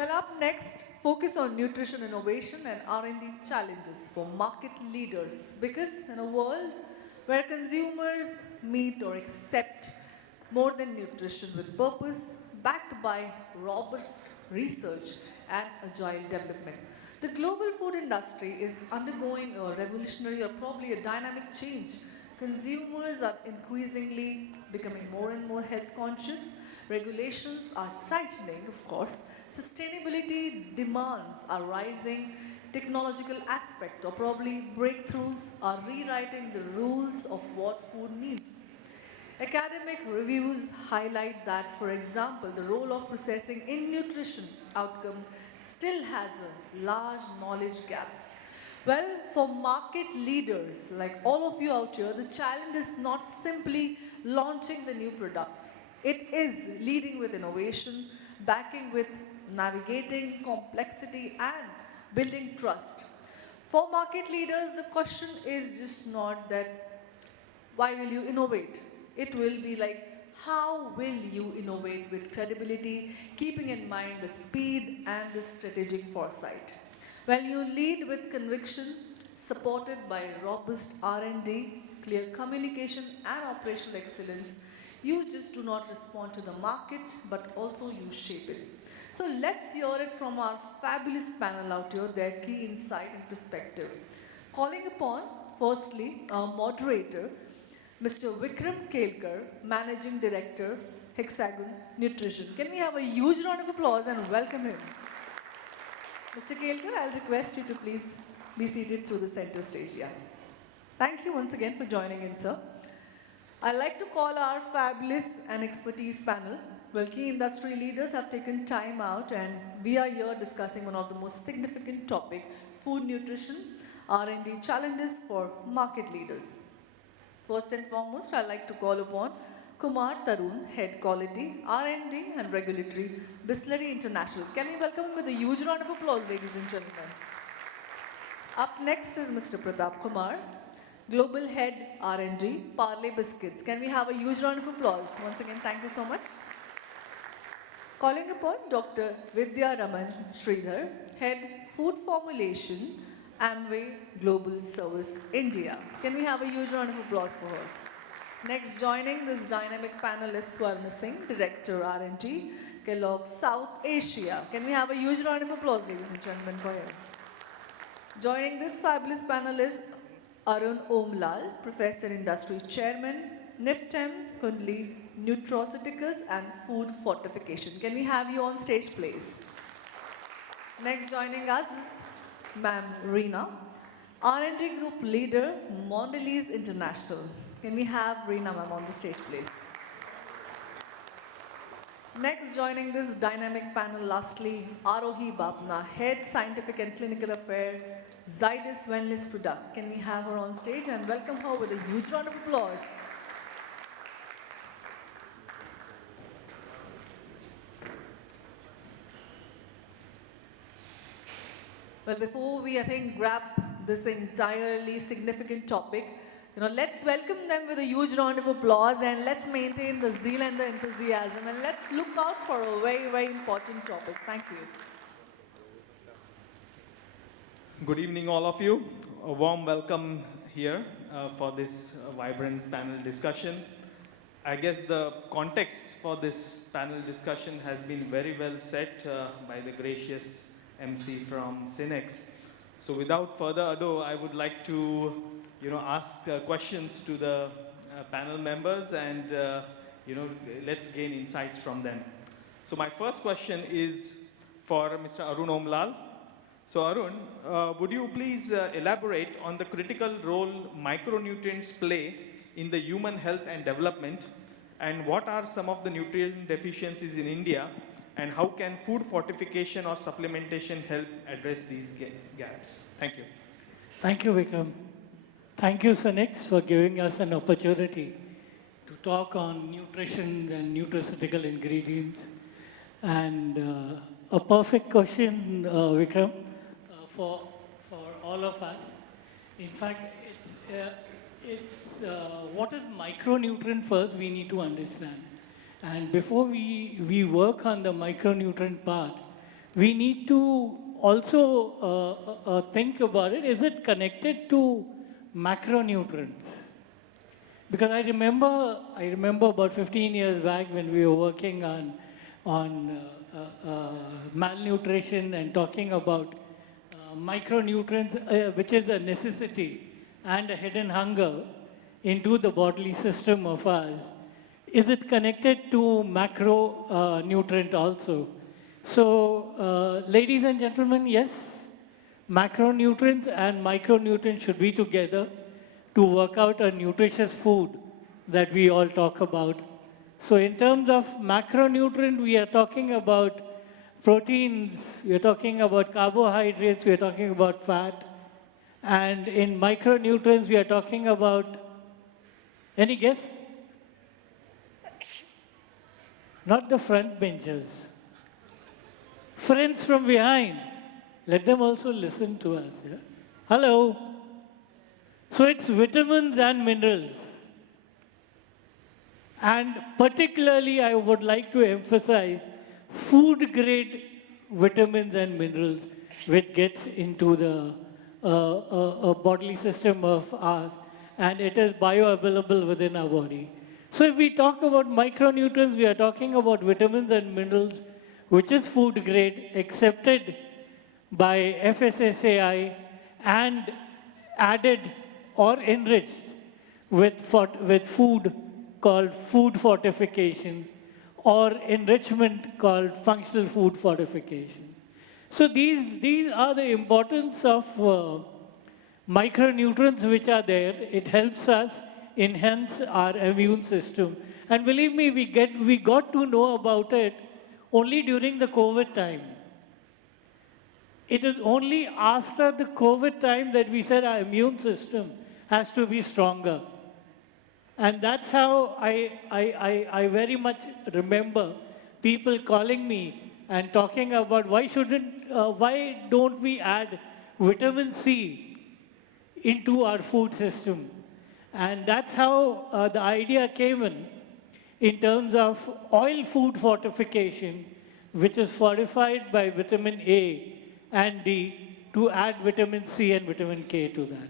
Well, up next, focus on nutrition innovation and R&D challenges for market leaders. Because in a world where consumers meet or accept more than nutrition with purpose, backed by robust research and agile development, the global food industry is undergoing a revolutionary or probably a dynamic change. Consumers are increasingly becoming more and more health conscious. Regulations are tightening, of course. Sustainability demands are rising. Technological aspect or probably breakthroughs are rewriting the rules of what food means. Academic reviews highlight that, for example, the role of processing in nutrition outcome still has a large knowledge gaps. Well, for market leaders like all of you out here, the challenge is not simply launching the new products. It is leading with innovation, backing with navigating complexity and building trust. For market leaders, the question is just not that why will you innovate? It will be like, how will you innovate with credibility, keeping in mind the speed and the strategic foresight? Well, you lead with conviction, supported by robust R&D, clear communication and operational excellence. You just do not respond to the market, but also you shape it. So let's hear it from our fabulous panel out here, their key insight and perspective. Calling upon, firstly, our moderator, Mr. Vikram Kelkar, Managing Director, Hexagon Nutrition. Can we have a huge round of applause and welcome him? Mr. Kelkar, I'll request you to please be seated through the center stage. Yeah. Thank you once again for joining in, sir. I'd like to call our fabulous and expertise panel. Well, key industry leaders have taken time out and we are here discussing one of the most significant topic, food nutrition, R&D challenges for market leaders. First and foremost, I'd like to call upon Kumar Tarun, Head Quality, R&D and Regulatory, Bisleri International. Can we welcome him with a huge round of applause, ladies and gentlemen? Up next is Mr. Pratap Kumar, Global Head R&D, Parle Biscuits. Can we have a huge round of applause? Once again, thank you so much. Calling upon Dr. Vidya Sridhar, Head Food Formulation, Amway Global Service India. Can we have a huge round of applause for her? Next, joining this dynamic panelist, Swarna Singh, Director R&D, Kellogg South Asia. Can we have a huge round of applause, ladies and gentlemen, for her? Joining this fabulous panelist, Arun Omlal, Professor Industry Chairman, NIFTEM, Kundli, Nutraceuticals and Food Fortification. Can we have you on stage, please? Next, joining us is Ma'am Reena, R&D Group Leader, Mondelez International. Can we have Reena ma'am on the stage, please? Next, joining this dynamic panel, lastly, Arohi Bapna, Head Scientific and Clinical Affairs, Zydus Wellness Product. Can we have her on stage and welcome her with a huge round of applause? Well, before we, I think, grab this entirely significant topic, let's welcome them with a huge round of applause and let's maintain the zeal and the enthusiasm and let's look out for a very, very important topic. Thank you. Good evening, all of you. A warm welcome here for this vibrant panel discussion. I guess the context for this panel discussion has been very well set by the gracious MC from Cinex. So without further ado, I would like to ask questions to the panel members and let's gain insights from them. So my first question is for Mr. Arun Omlal. So Arun, would you please elaborate on the critical role micronutrients play in the human health and development, and what are some of the nutrient deficiencies in India, and how can food fortification or supplementation help address these gaps? Thank you. Thank you, Vikram. Thank you, Cinex, for giving us an opportunity to talk on nutrition and nutraceutical ingredients. And a perfect question, Vikram, for all of us. In fact, what is micronutrient first we need to understand. And before we work on the micronutrient part, we need to also think about it. Is it connected to macronutrients? Because I remember about 15 years back when we were working on malnutrition and talking about micronutrients, which is a necessity and a hidden hunger into the bodily system of ours. Is it connected to macro nutrient also? So, ladies and gentlemen, yes, macronutrients and micronutrients should be together to work out a nutritious food that we all talk about. So in terms of macronutrient, we are talking about proteins, we are talking about carbohydrates, we are talking about fat. And in micronutrients, we are talking about, any guess? Not the front benchers. Friends from behind, let them also listen to us. Yeah? Hello. So it's vitamins and minerals. And particularly, I would like to emphasize food grade vitamins and minerals, which gets into the bodily system of ours, and it is bioavailable within our body. So if we talk about micronutrients, we are talking about vitamins and minerals, which is food grade, accepted by FSSAI, and added or enriched with food called food fortification, or enrichment called functional food fortification. So these are the importance of micronutrients which are there. It helps us enhance our immune system. And believe me, we got to know about it only during the COVID time. It is only after the COVID time that we said our immune system has to be stronger. And that's how I very much remember people calling me and talking about why don't we add vitamin C into our food system? And that's how the idea came in terms of oil food fortification, which is fortified by vitamin A and D, to add vitamin C and vitamin K to that.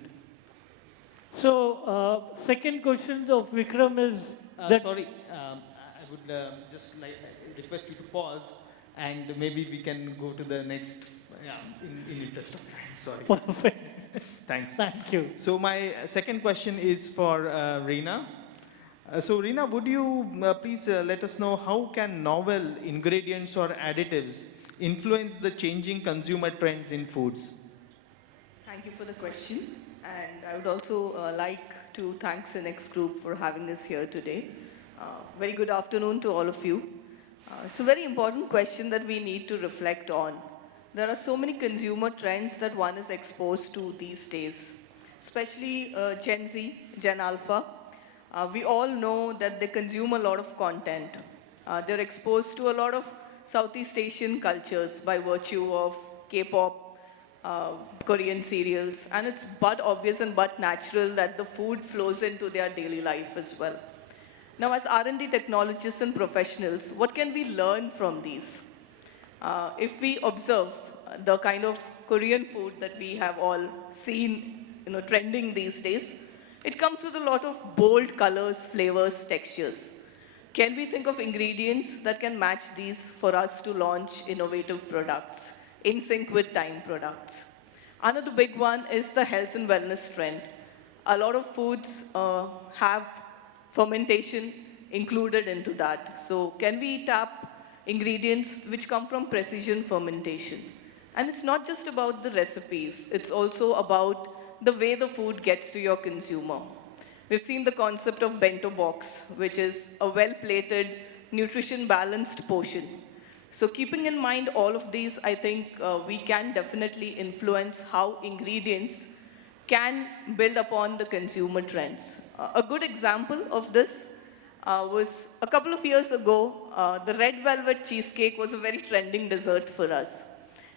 So, second question of Vikram is that... Sorry, I would just like request you to pause, and maybe we can go to the next, in interest of time. Sorry. Perfect. Thanks. Thank you. So my second question is for Reena. So Reena, would you please let us know how can novel ingredients or additives influence the changing consumer trends in foods? Thank you for the question. And I would also like to thank the next group for having us here today. Very good afternoon to all of you. It's a very important question that we need to reflect on. There are so many consumer trends that one is exposed to these days, especially Gen Z, Gen Alpha. We all know that they consume a lot of content. They're exposed to a lot of Southeast Asian cultures by virtue of K-pop, Korean serials, and it's but obvious and but natural that the food flows into their daily life as well. Now, as R&D technologists and professionals, what can we learn from these? If we observe the kind of Korean food that we have all seen, trending these days, it comes with a lot of bold colors, flavors, textures. Can we think of ingredients that can match these for us to launch innovative products, in sync with time products? Another big one is the health and wellness trend. A lot of foods have fermentation included into that. So can we tap ingredients which come from precision fermentation? And it's not just about the recipes, it's also about the way the food gets to your consumer. We've seen the concept of bento box, which is a well-plated, nutrition-balanced portion. So keeping in mind all of these, I think we can definitely influence how ingredients can build upon the consumer trends. A good example of this was a couple of years ago, the red velvet cheesecake was a very trending dessert for us.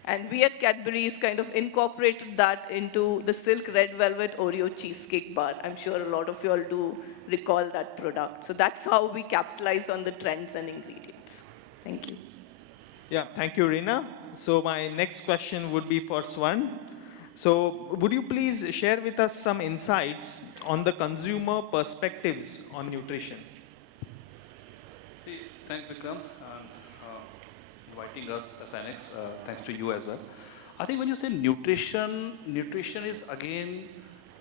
And we at Cadbury's kind of incorporated that into the silk red velvet Oreo cheesecake bar. I'm sure a lot of you all do recall that product. So that's how we capitalize on the trends and ingredients. Thank you. Yeah, thank you, Reena. So my next question would be for Swan. So would you please share with us some insights on the consumer perspectives on nutrition? See, thanks Vikram, inviting us as Annex. Thanks to you as well. I think when you say nutrition, nutrition is again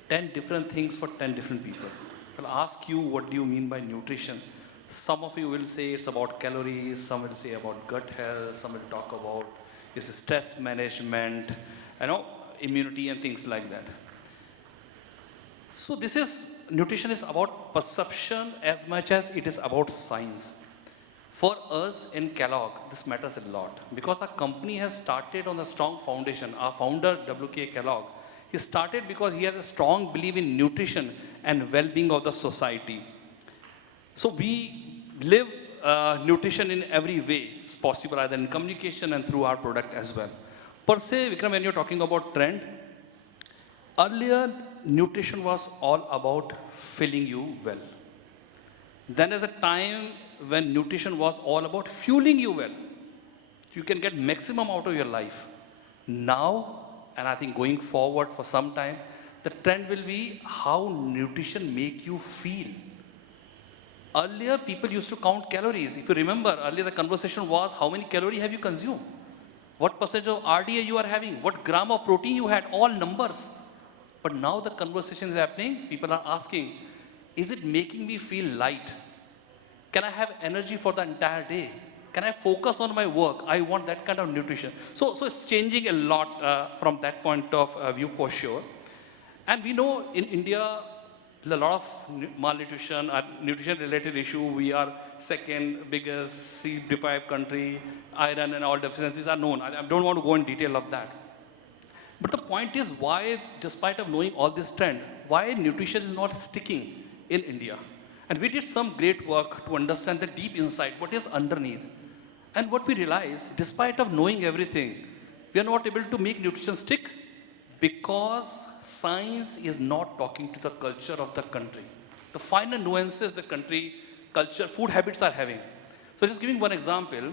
10 different things for 10 different people. I'll ask you, what do you mean by nutrition? Some of you will say it's about calories, some will say about gut health, some will talk about is stress management, you know, immunity and things like that. So nutrition is about perception as much as it is about science. For us in Kellogg, this matters a lot because our company has started on a strong foundation. Our founder, W.K. Kellogg, he started because he has a strong belief in nutrition and well-being of the society. So we live nutrition in every way it's possible, either in communication and through our product as well. Per se, Vikram, when you're talking about trend, earlier nutrition was all about filling you well. Then there's a time when nutrition was all about fueling you well. You can get maximum out of your life. Now, and I think going forward for some time, the trend will be how nutrition make you feel. Earlier, people used to count calories. If you remember, earlier the conversation was how many calories have you consumed? What percentage of RDA you are having? What gram of protein you had? All numbers. But now the conversation is happening. People are asking, is it making me feel light? Can I have energy for the entire day? Can I focus on my work? I want that kind of nutrition. So it's changing a lot from that point of view for sure. And we know in India, a lot of malnutrition, nutrition-related issue. We are second biggest seed-deprived country. Iron and all deficiencies are known. I don't want to go in detail of that. But the point is why, despite of knowing all this trend, why nutrition is not sticking in India? And we did some great work to understand the deep insight, what is underneath. And what we realized, despite of knowing everything, we are not able to make nutrition stick because science is not talking to the culture of the country. The finer nuances the country, culture, food habits are having. So just giving one example.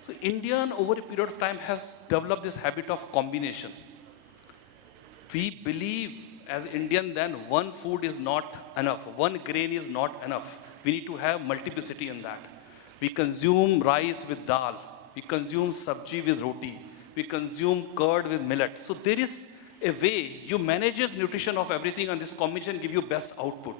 So Indian over a period of time has developed this habit of combination. We believe as Indian then one food is not enough. One grain is not enough. We need to have multiplicity in that. We consume rice with dal. We consume sabji with roti. We consume curd with millet. So there is a way you manage nutrition of everything and this combination give you best output.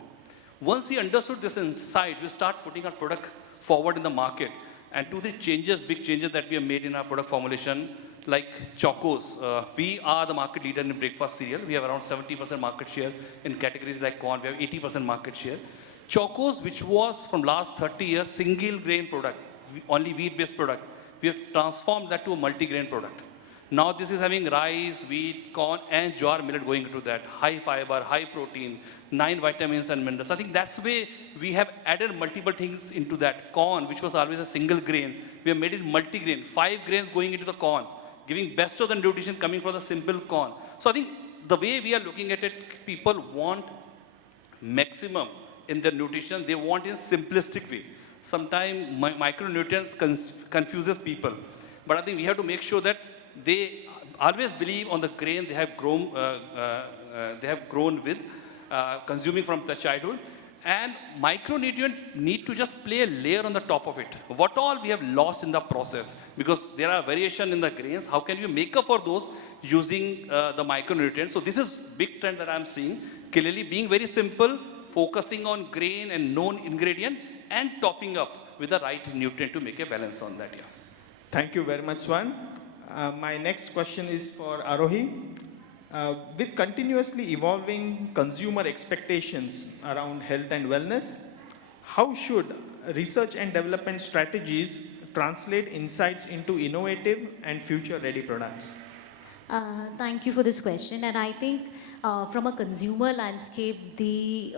Once we understood this insight, we start putting our product forward in the market. And 2-3 changes, big changes that we have made in our product formulation, like Chocos. We are the market leader in breakfast cereal. We have around 70% market share in categories like corn. We have 80% market share. Chocos, which was from last 30 years, single grain product, only wheat-based product. We have transformed that to a multi-grain product. Now this is having rice, wheat, corn, and jowar millet going into that. High fiber, high protein, 9 vitamins and minerals. I think that's the way we have added multiple things into that. Corn, which was always a single grain, we have made it multi-grain. 5 grains going into the corn, giving best of the nutrition coming from the simple corn. So I think the way we are looking at it, people want maximum in their nutrition. They want in simplistic way. Sometimes micronutrients confuses people. But I think we have to make sure that they always believe on the grain they have grown with, consuming from the childhood. And micronutrient need to just play a layer on the top of it. What all we have lost in the process, because there are variation in the grains. How can we make up for those using the micronutrients? So this is big trend that I'm seeing. Clearly being very simple, focusing on grain and known ingredient, and topping up with the right nutrient to make a balance on that. Yeah. Thank you very much, Swan. My next question is for Arohi. With continuously evolving consumer expectations around health and wellness, how should research and development strategies translate insights into innovative and future-ready products? Thank you for this question. And I think from a consumer landscape, the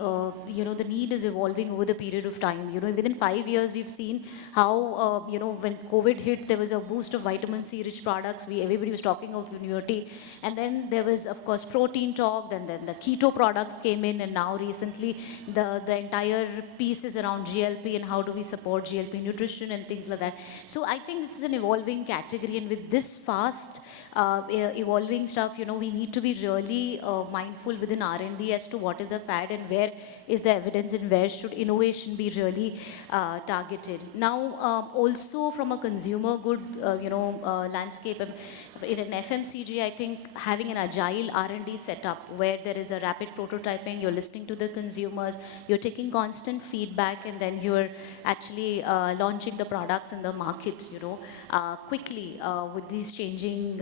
need is evolving over the period of time. Within 5 years, we've seen how, when COVID hit, there was a boost of vitamin C rich products. Everybody was talking of immunity. And then there was, of course, protein talk, and then the keto products came in, and now recently the entire piece is around GLP and how do we support GLP nutrition and things like that. So I think this is an evolving category, and with this fast evolving stuff, we need to be really mindful within R&D as to what is a fad and where is the evidence and where should innovation be really targeted. Now, also from a consumer good, landscape, in an FMCG, I think having an agile R&D setup where there is a rapid prototyping, you're listening to the consumers, you're taking constant feedback, and then you're actually launching the products in the market, quickly with these changing,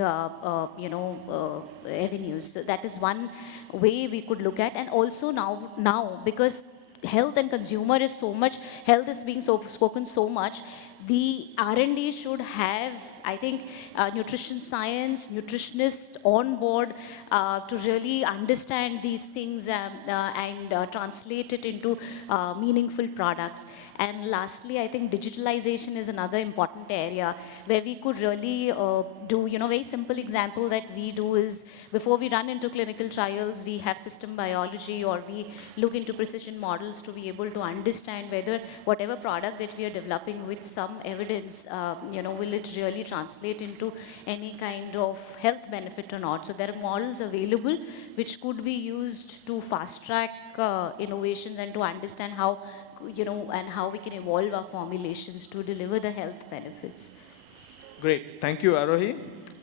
avenues. So that is one way we could look at. And also now because health and consumer is so much, health is being spoken so much, the R&D should have, I think, nutrition science, nutritionists on board to really understand these things and translate it into meaningful products. And lastly, I think digitalization is another important area where we could really do, very simple example that we do is before we run into clinical trials, we have system biology or we look into precision models to be able to understand whether whatever product that we are developing with some evidence, will it really translate into any kind of health benefit or not. So there are models available which could be used to fast track innovations and to understand how and how we can evolve our formulations to deliver the health benefits. Great. Thank you, Arohi.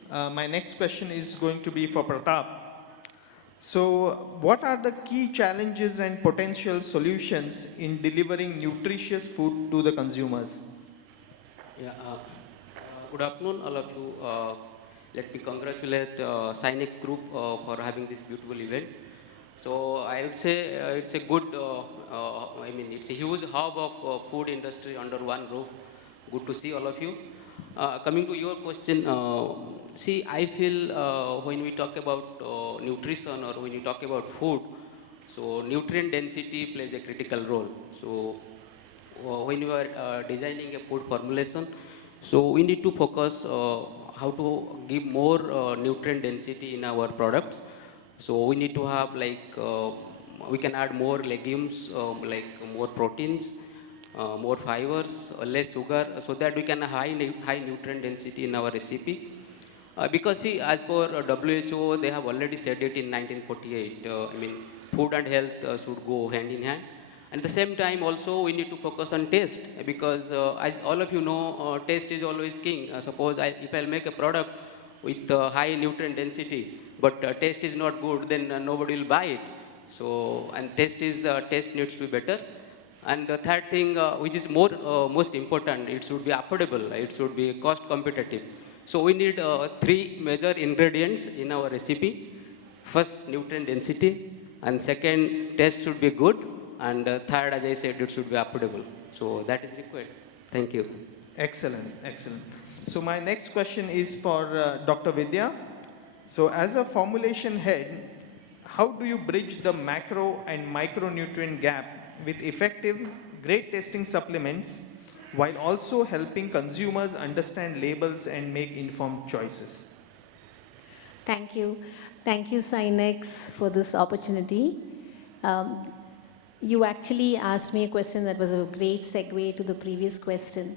My next question is going to be for Pratap. So, what are the key challenges and potential solutions in delivering nutritious food to the consumers? Yeah, good afternoon, all of you. Let me congratulate Synex Group for having this beautiful event. So I would say it's a good, it's a huge hub of food industry under one roof. Good to see all of you. Coming to your question, see, I feel when we talk about nutrition or when you talk about food, so nutrient density plays a critical role. So when you are designing a food formulation, so we need to focus how to give more nutrient density in our products. So we need to have we can add more legumes, more proteins, more fibers, less sugar, so that we can have high nutrient density in our recipe. Because see, as per WHO, they have already said it in 1948. Food and health should go hand in hand. And at the same time, also we need to focus on taste, because as all of you know, taste is always king. Suppose if I'll make a product with high nutrient density, but taste is not good, then nobody will buy it. So, and taste needs to be better. And the third thing, which is most important, it should be affordable. It should be cost competitive. So we need three major ingredients in our recipe. First, nutrient density, and second, taste should be good, and third, as I said, it should be affordable. So that is required. Thank you. Excellent, excellent. So my next question is for Dr. Vidya. So as a formulation head, how do you bridge the macro and micronutrient gap with effective, great tasting supplements while also helping consumers understand labels and make informed choices? Thank you. Thank you, Synex, for this opportunity. You actually asked me a question that was a great segue to the previous question.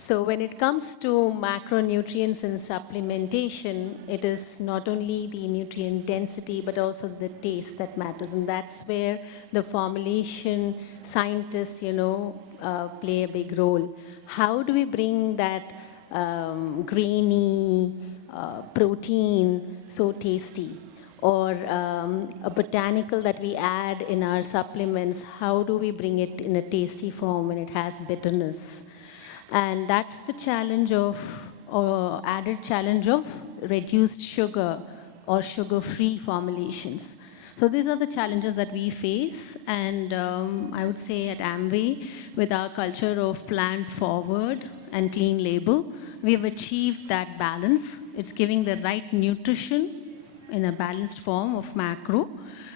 So when it comes to macronutrients and supplementation, it is not only the nutrient density, but also the taste that matters. And that's where the formulation scientists, play a big role. How do we bring that grainy protein so tasty? Or a botanical that we add in our supplements, how do we bring it in a tasty form when it has bitterness? And that's the challenge of, or added challenge of reduced sugar or sugar-free formulations. So these are the challenges that we face, and I would say at Amway, with our culture of plant forward and clean label, we have achieved that balance. It's giving the right nutrition in a balanced form of macro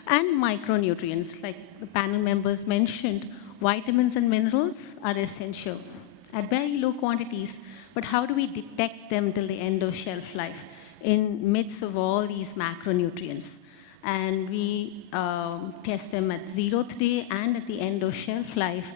and micronutrients. Like the panel members mentioned, vitamins and minerals are essential at very low quantities, but how do we detect them till the end of shelf life in midst of all these macronutrients? And we test them at 0th day and at the end of shelf life.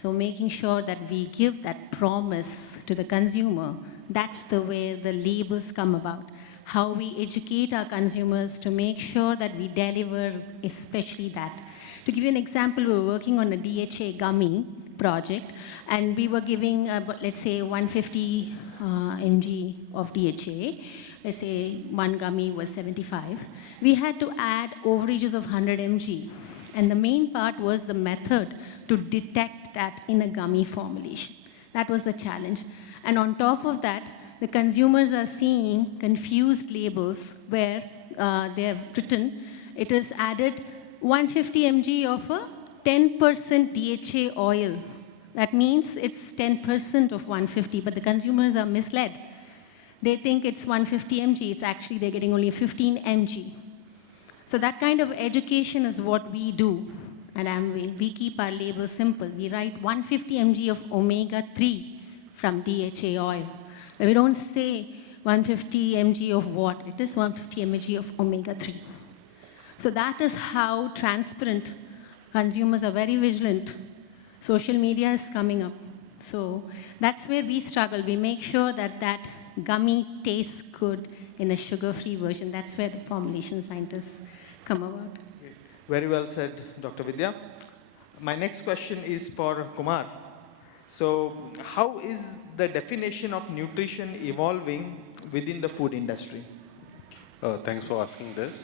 So making sure that we give that promise to the consumer, that's the way the labels come about. How we educate our consumers to make sure that we deliver especially that. To give you an example, we were working on a DHA gummy project, and we were giving, let's say, 150 mg of DHA. Let's say one gummy was 75. We had to add overages of 100 mg. And the main part was the method to detect that in a gummy formulation. That was the challenge. And on top of that, the consumers are seeing confused labels where they have written it is added 150 mg of a 10% DHA oil. That means it's 10% of 150, but the consumers are misled. They think it's 150 mg, it's actually they're getting only 15 mg. So that kind of education is what we do at Amway. We keep our labels simple. We write 150 mg of omega-3 from DHA oil. We don't say 150 mg of what, it is 150 mg of omega-3. So that is how transparent consumers are very vigilant. Social media is coming up. So that's where we struggle. We make sure that that gummy tastes good in a sugar-free version. That's where the formulation scientists come about. Very well said, Dr. Vidya. My next question is for Kumar. So, how is the definition of nutrition evolving within the food industry? Thanks for asking this.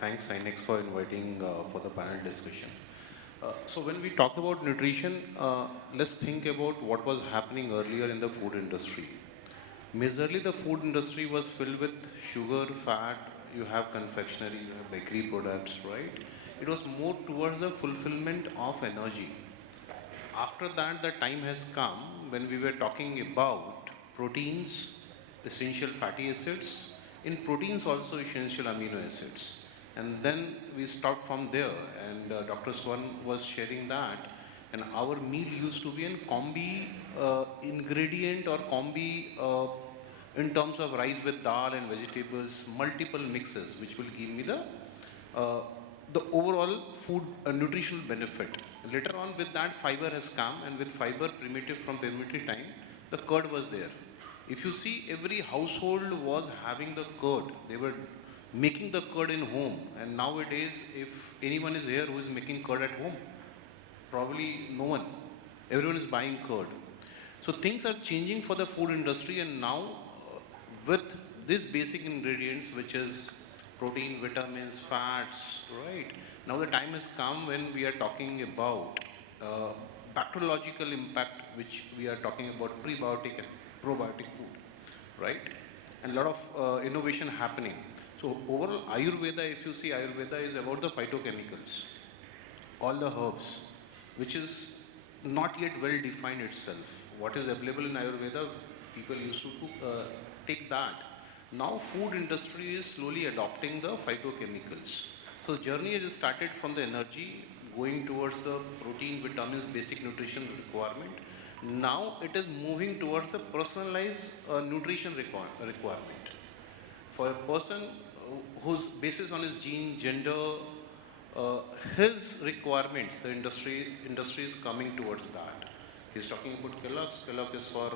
Thanks, Sinex, for inviting for the panel discussion. So when we talk about nutrition, let's think about what was happening earlier in the food industry. Majorly, the food industry was filled with sugar, fat, you have confectionery, you have bakery products, right? It was more towards the fulfillment of energy. After that, the time has come when we were talking about proteins, essential fatty acids, in proteins also essential amino acids. And then we start from there, and Dr. Swan was sharing that, and our meal used to be in combi ingredient or combi in terms of rice with dal and vegetables, multiple mixes, which will give me the overall food nutritional benefit. Later on, with that, fiber has come, and with fiber primitive from primitive time, the curd was there. If you see, every household was having the curd. They were making the curd in home, and nowadays, if anyone is here who is making curd at home, probably no one. Everyone is buying curd. So things are changing for the food industry, and now with these basic ingredients, which is protein, vitamins, fats, right? Now the time has come when we are talking about bacteriological impact, which we are talking about prebiotic and probiotic food, right? And a lot of innovation happening. So overall Ayurveda, if you see, Ayurveda is about the phytochemicals, all the herbs, which is not yet well defined itself. What is available in Ayurveda, people used to take that. Now food industry is slowly adopting the phytochemicals. So the journey has started from the energy, going towards the protein, vitamins, basic nutrition requirement. Now it is moving towards the personalized nutrition requirement. For a person who's basis on his gene, gender, his requirements, the industry is coming towards that. He's talking about Kellogg's. Kellogg is for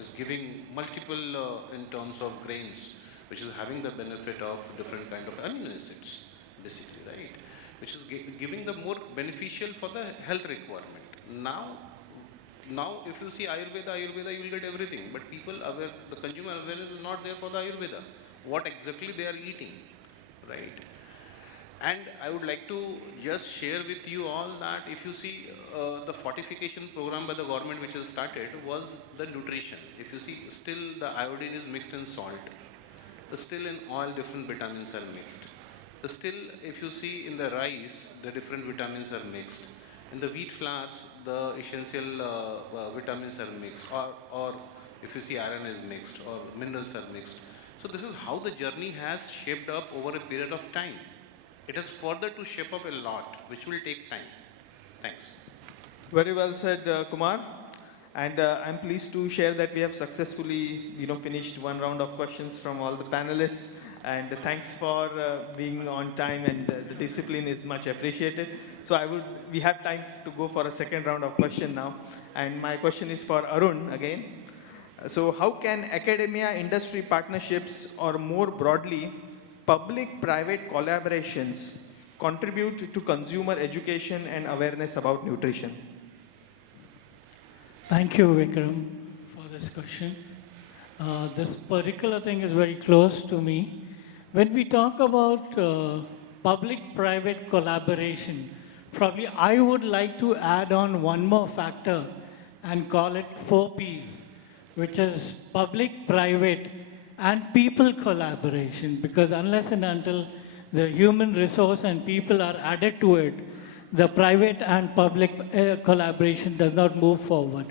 is giving multiple in terms of grains, which is having the benefit of different kind of amino acids, basically, right? Which is giving the more beneficial for the health requirement. Now if you see Ayurveda, you will get everything. But people aware, the consumer awareness is not there for the Ayurveda. What exactly they are eating, right? And I would like to just share with you all that if you see the fortification program by the government which has started was the nutrition. If you see, still the iodine is mixed in salt. Still in all different vitamins are mixed. Still, if you see in the rice, the different vitamins are mixed. In the wheat flours, the essential vitamins are mixed. Or if you see iron is mixed or minerals are mixed. So this is how the journey has shaped up over a period of time. It has further to shape up a lot, which will take time. Thanks. Very well said, Kumar. And I'm pleased to share that we have successfully, finished one round of questions from all the panelists. And thanks for being on time, and the discipline is much appreciated. So we have time to go for a second round of question now. And my question is for Arun again. So how can academia industry partnerships, or more broadly, public-private collaborations contribute to consumer education and awareness about nutrition? Thank you, Vikram, for this question. This particular thing is very close to me. When we talk about public-private collaboration, probably I would like to add on one more factor and call it 4 Ps, which is public, private, and people collaboration. Because unless and until the human resource and people are added to it, the private and public collaboration does not move forward.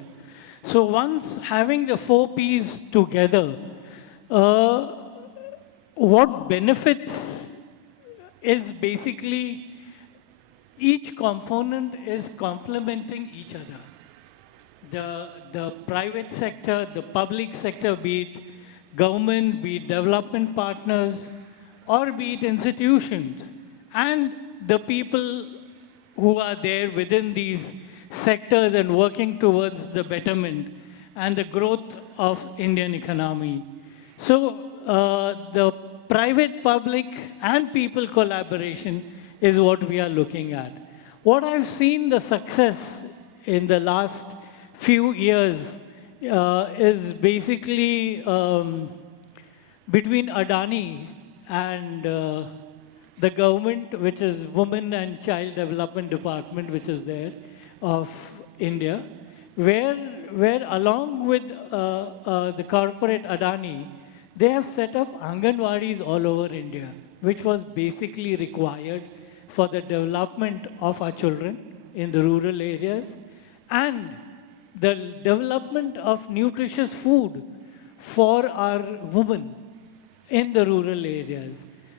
So once having the 4 Ps together, what benefits is basically each component is complementing each other. The private sector, the public sector, be it government, be it development partners, or be it institutions, and the people who are there within these sectors and working towards the betterment and the growth of Indian economy. So the private, public, and people collaboration is what we are looking at. What I've seen the success in the last few years is basically between Adani and the government, which is Women and Child Development Department, which is there, of India, where along with the corporate Adani, they have set up Anganwadis all over India, which was basically required for the development of our children in the rural areas and the development of nutritious food for our women in the rural areas.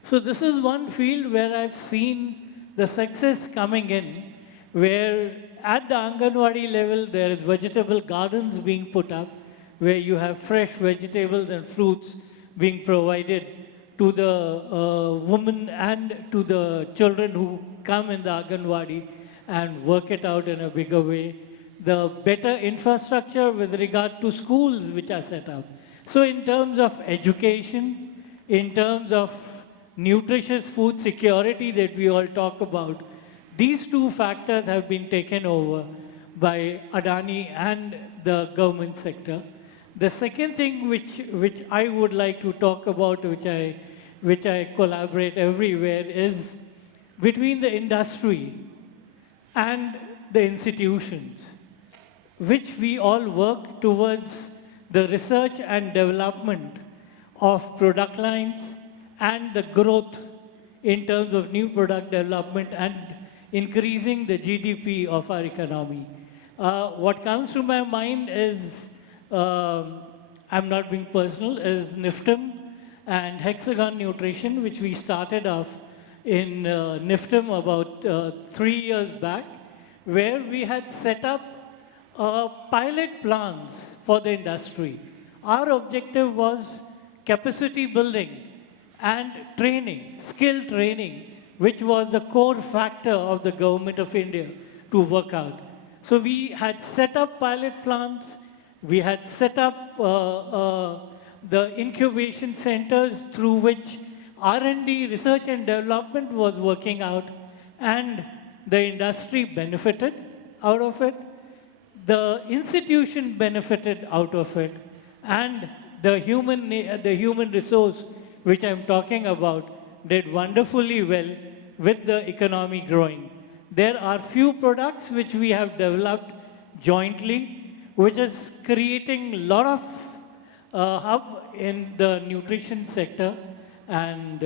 So this is one field where I've seen the success coming in, where at the Anganwadi level there is vegetable gardens being put up, where you have fresh vegetables and fruits being provided to the women and to the children who come in the Anganwadi and work it out in a bigger way. The better infrastructure with regard to schools which are set up. So in terms of education, in terms of nutritious food security that we all talk about, these two factors have been taken over by Adani and the government sector. The second thing which I would like to talk about, which I collaborate everywhere, is between the industry and the institutions, which we all work towards the research and development of product lines and the growth in terms of new product development and increasing the GDP of our economy. What comes to my mind is, I'm not being personal, is NIFTM and Hexagon Nutrition, which we started off in NIFTM about 3 years back, where we had set up pilot plants for the industry. Our objective was capacity building and training, skill training, which was the core factor of the government of India to work out. So we had set up pilot plants, we had set up the incubation centers through which R&D, research and development was working out, and the industry benefited out of it, the institution benefited out of it, and the human resource, which I'm talking about, did wonderfully well with the economy growing. There are few products which we have developed jointly, which is creating a lot of hub in the nutrition sector, and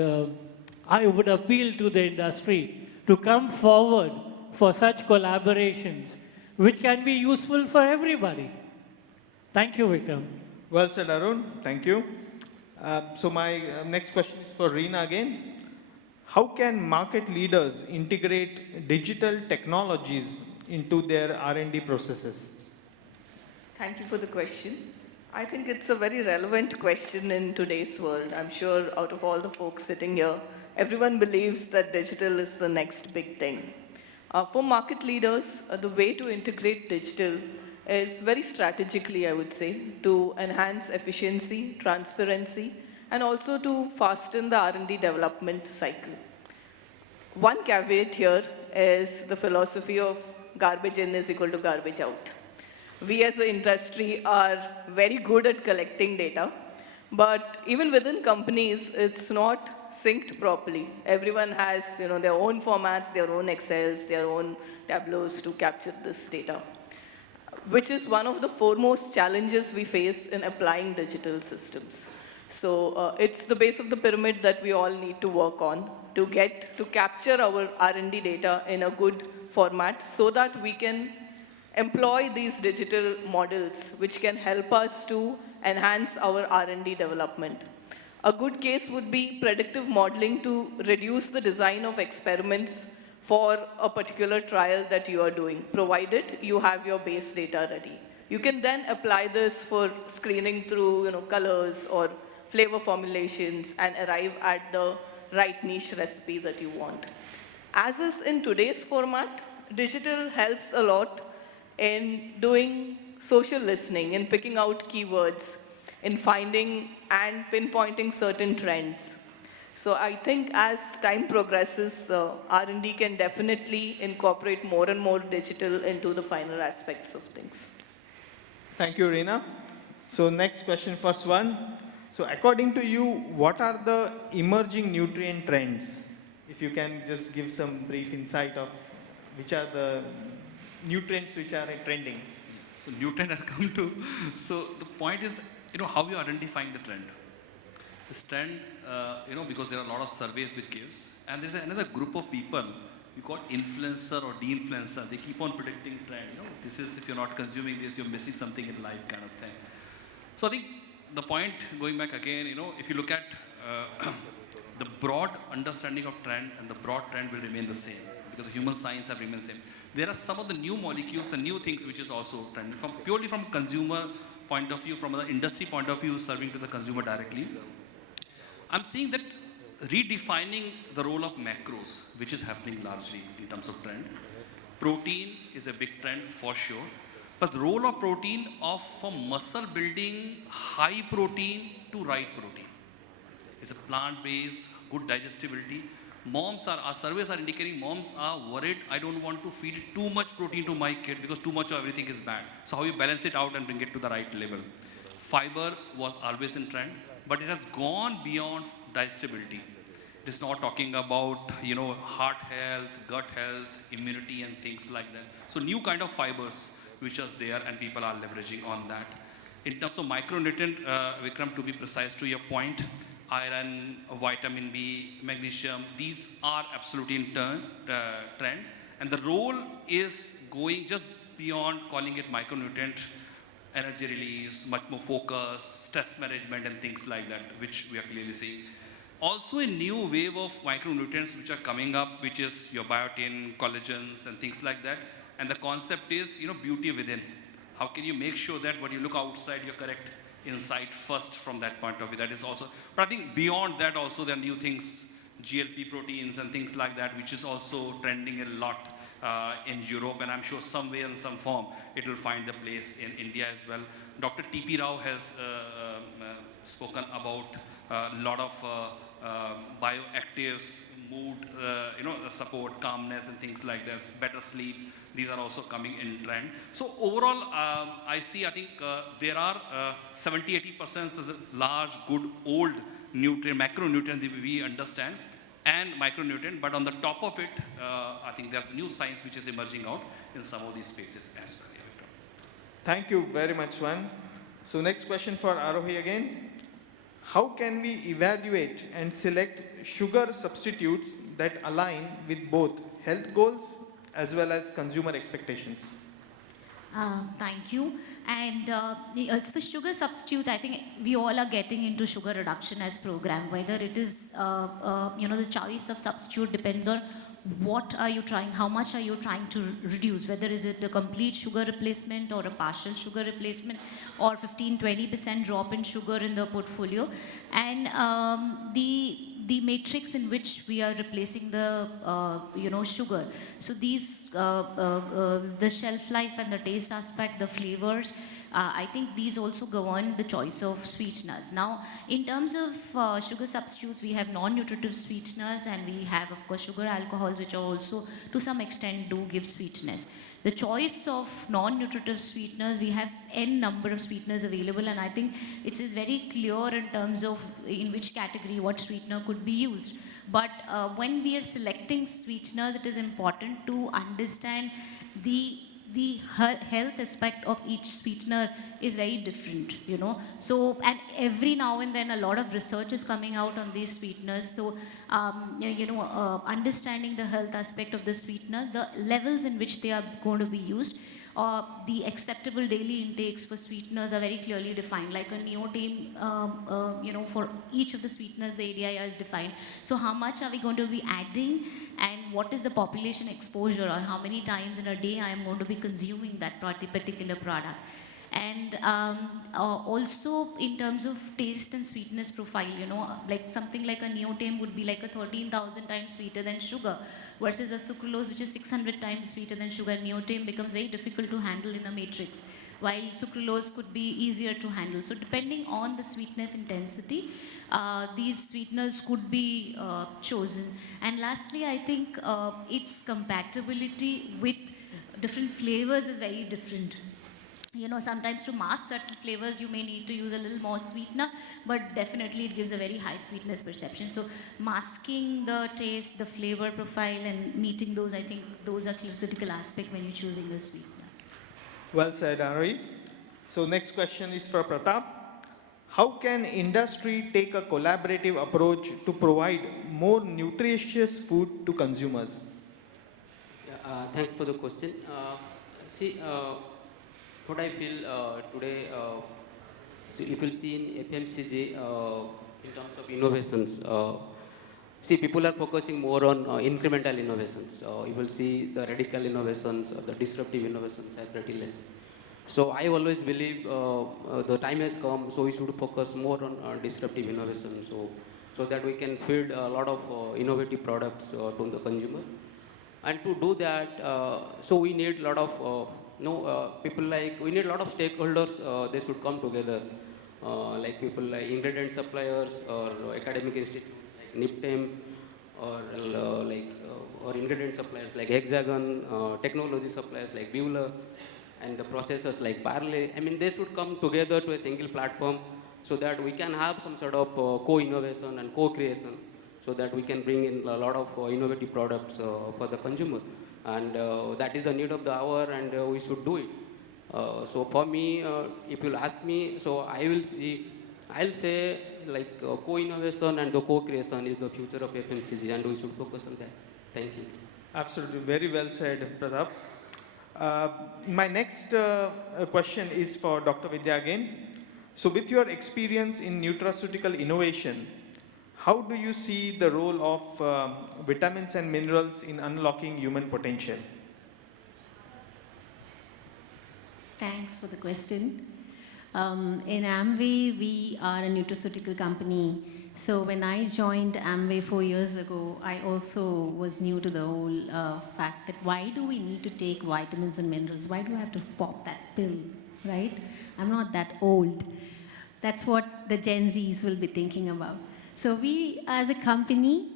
I would appeal to the industry to come forward for such collaborations, which can be useful for everybody. Thank you, Vikram. Well said, Arun. Thank you. So my next question is for Reena again. How can market leaders integrate digital technologies into their R&D processes? Thank you for the question. I think it's a very relevant question in today's world. I'm sure out of all the folks sitting here, everyone believes that digital is the next big thing. For market leaders, the way to integrate digital is very strategically, I would say, to enhance efficiency, transparency, and also to fasten the R&D development cycle. One caveat here is the philosophy of garbage in is equal to garbage out. We as an industry are very good at collecting data, but even within companies, it's not synced properly. Everyone has their own formats, their own Excels, their own tableaus to capture this data, which is one of the foremost challenges we face in applying digital systems. So it's the base of the pyramid that we all need to work on to get to capture our R&D data in a good format so that we can employ these digital models which can help us to enhance our R&D development. A good case would be predictive modeling to reduce the design of experiments for a particular trial that you are doing, provided you have your base data ready. You can then apply this for screening through colors or flavor formulations and arrive at the right niche recipe that you want. As is in today's format, digital helps a lot in doing social listening, in picking out keywords, in finding and pinpointing certain trends. So I think as time progresses, R&D can definitely incorporate more and more digital into the final aspects of things. Thank you, Reena. So next question for Swan. So according to you, what are the emerging nutrient trends? If you can just give some brief insight of which are the nutrients which are trending. So nutrient I'll come to. So the point is, how you're identifying the trend. This trend, because there are a lot of surveys which gives, and there's another group of people, we call influencer or de-influencer. They keep on predicting trend. This is, if you're not consuming this, you're missing something in life kind of thing. So I think the point, going back again, if you look at the broad understanding of trend, and the broad trend will remain the same because the human science have remained the same. There are some of the new molecules and new things which is also trending purely from consumer point of view, from the industry point of view, serving to the consumer directly. I'm seeing that redefining the role of macros, which is happening largely in terms of trend. Protein is a big trend for sure. But the role of protein from muscle building, high protein to right protein. It's a plant-based, good digestibility. Our surveys are indicating moms are worried, I don't want to feed too much protein to my kid because too much of everything is bad. So how you balance it out and bring it to the right level. Fiber was always in trend, but it has gone beyond digestibility. It is not talking about, heart health, gut health, immunity and things like that. So new kind of fibers which is there and people are leveraging on that. In terms of micronutrient, Vikram, to be precise to your point, iron, vitamin B, magnesium, these are absolutely in trend. And the role is going just beyond calling it micronutrient, energy release, much more focus, stress management and things like that, which we are clearly seeing. Also a new wave of micronutrients which are coming up, which is your biotin, collagens and things like that. And the concept is, beauty within. How can you make sure that when you look outside, you're correct inside first from that point of view? That is also, but I think beyond that also there are new things, GLP proteins and things like that, which is also trending a lot in Europe, and I'm sure some way in some form it will find the place in India as well. Dr. T.P. Rao has spoken about a lot of bioactives, mood, support, calmness and things like this, better sleep. These are also coming in trend. So overall, I think there are 70-80% of the large, good, old macronutrients that we understand and micronutrient, but on the top of it, I think there's new science which is emerging out in some of these spaces as well. Thank you very much, Swan. So next question for Arohi again. How can we evaluate and select sugar substitutes that align with both health goals as well as consumer expectations? Thank you. And as for sugar substitutes, I think we all are getting into sugar reduction as program. Whether it is, the choice of substitute depends on what are you trying, how much are you trying to reduce, whether is it a complete sugar replacement or a partial sugar replacement or 15-20% drop in sugar in the portfolio. And the matrix in which we are replacing the sugar. So these the shelf life and the taste aspect, the flavors, I think these also govern the choice of sweeteners. Now, in terms of sugar substitutes, we have non-nutritive sweeteners and we have, of course, sugar alcohols, which are also, to some extent, do give sweetness. The choice of non-nutritive sweeteners, we have n number of sweeteners available, and I think it is very clear in terms of in which category what sweetener could be used. But when we are selecting sweeteners, it is important to understand the health aspect of each sweetener is very different, So, and every now and then a lot of research is coming out on these sweeteners. So, understanding the health aspect of the sweetener, the levels in which they are going to be used, the acceptable daily intakes for sweeteners are very clearly defined. Like a neotame, for each of the sweeteners, the ADI is defined. So how much are we going to be adding, and what is the population exposure, or how many times in a day I am going to be consuming that particular product. And also in terms of taste and sweetness profile, like something like a neotame would be like a 13,000 times sweeter than sugar, versus a sucralose which is 600 times sweeter than sugar. Neotame becomes very difficult to handle in a matrix, while sucralose could be easier to handle. So depending on the sweetness intensity, these sweeteners could be chosen. And lastly, I think its compatibility with different flavors is very different. Sometimes to mask certain flavors, you may need to use a little more sweetener, but definitely it gives a very high sweetness perception. So masking the taste, the flavor profile, and meeting those, I think those are critical aspects when you're choosing the sweetener. Well said, Ari. So next question is for Pratap. How can industry take a collaborative approach to provide more nutritious food to consumers? Yeah, thanks for the question. What I feel today, you will see in FMCG in terms of innovations. People are focusing more on incremental innovations. You will see the radical innovations, the disruptive innovations are pretty less. So I always believe the time has come, so we should focus more on disruptive innovation, so that we can feed a lot of innovative products to the consumer. And to do that, so we need a lot of we need a lot of stakeholders. They should come together, like people like ingredient suppliers or academic institutes like NIPTEM, or or ingredient suppliers like Hexagon, technology suppliers like Bueller, and the processors like Parle. I mean, they should come together to a single platform so that we can have some sort of co-innovation and co-creation, so that we can bring in a lot of innovative products for the consumer. And that is the need of the hour, and we should do it. So for me, if you'll ask me, so I'll say like co-innovation and the co-creation is the future of FMCG, and we should focus on that. Thank you. Absolutely, very well said, Pratap. My next question is for Dr. Vidya again. So with your experience in nutraceutical innovation, how do you see the role of vitamins and minerals in unlocking human potential? Thanks for the question. In Amway, we are a nutraceutical company. So when I joined Amway 4 years ago, I also was new to the whole fact that why do we need to take vitamins and minerals? Why do I have to pop that pill, right? I'm not that old. That's what the Gen Zs will be thinking about. So we, as a company,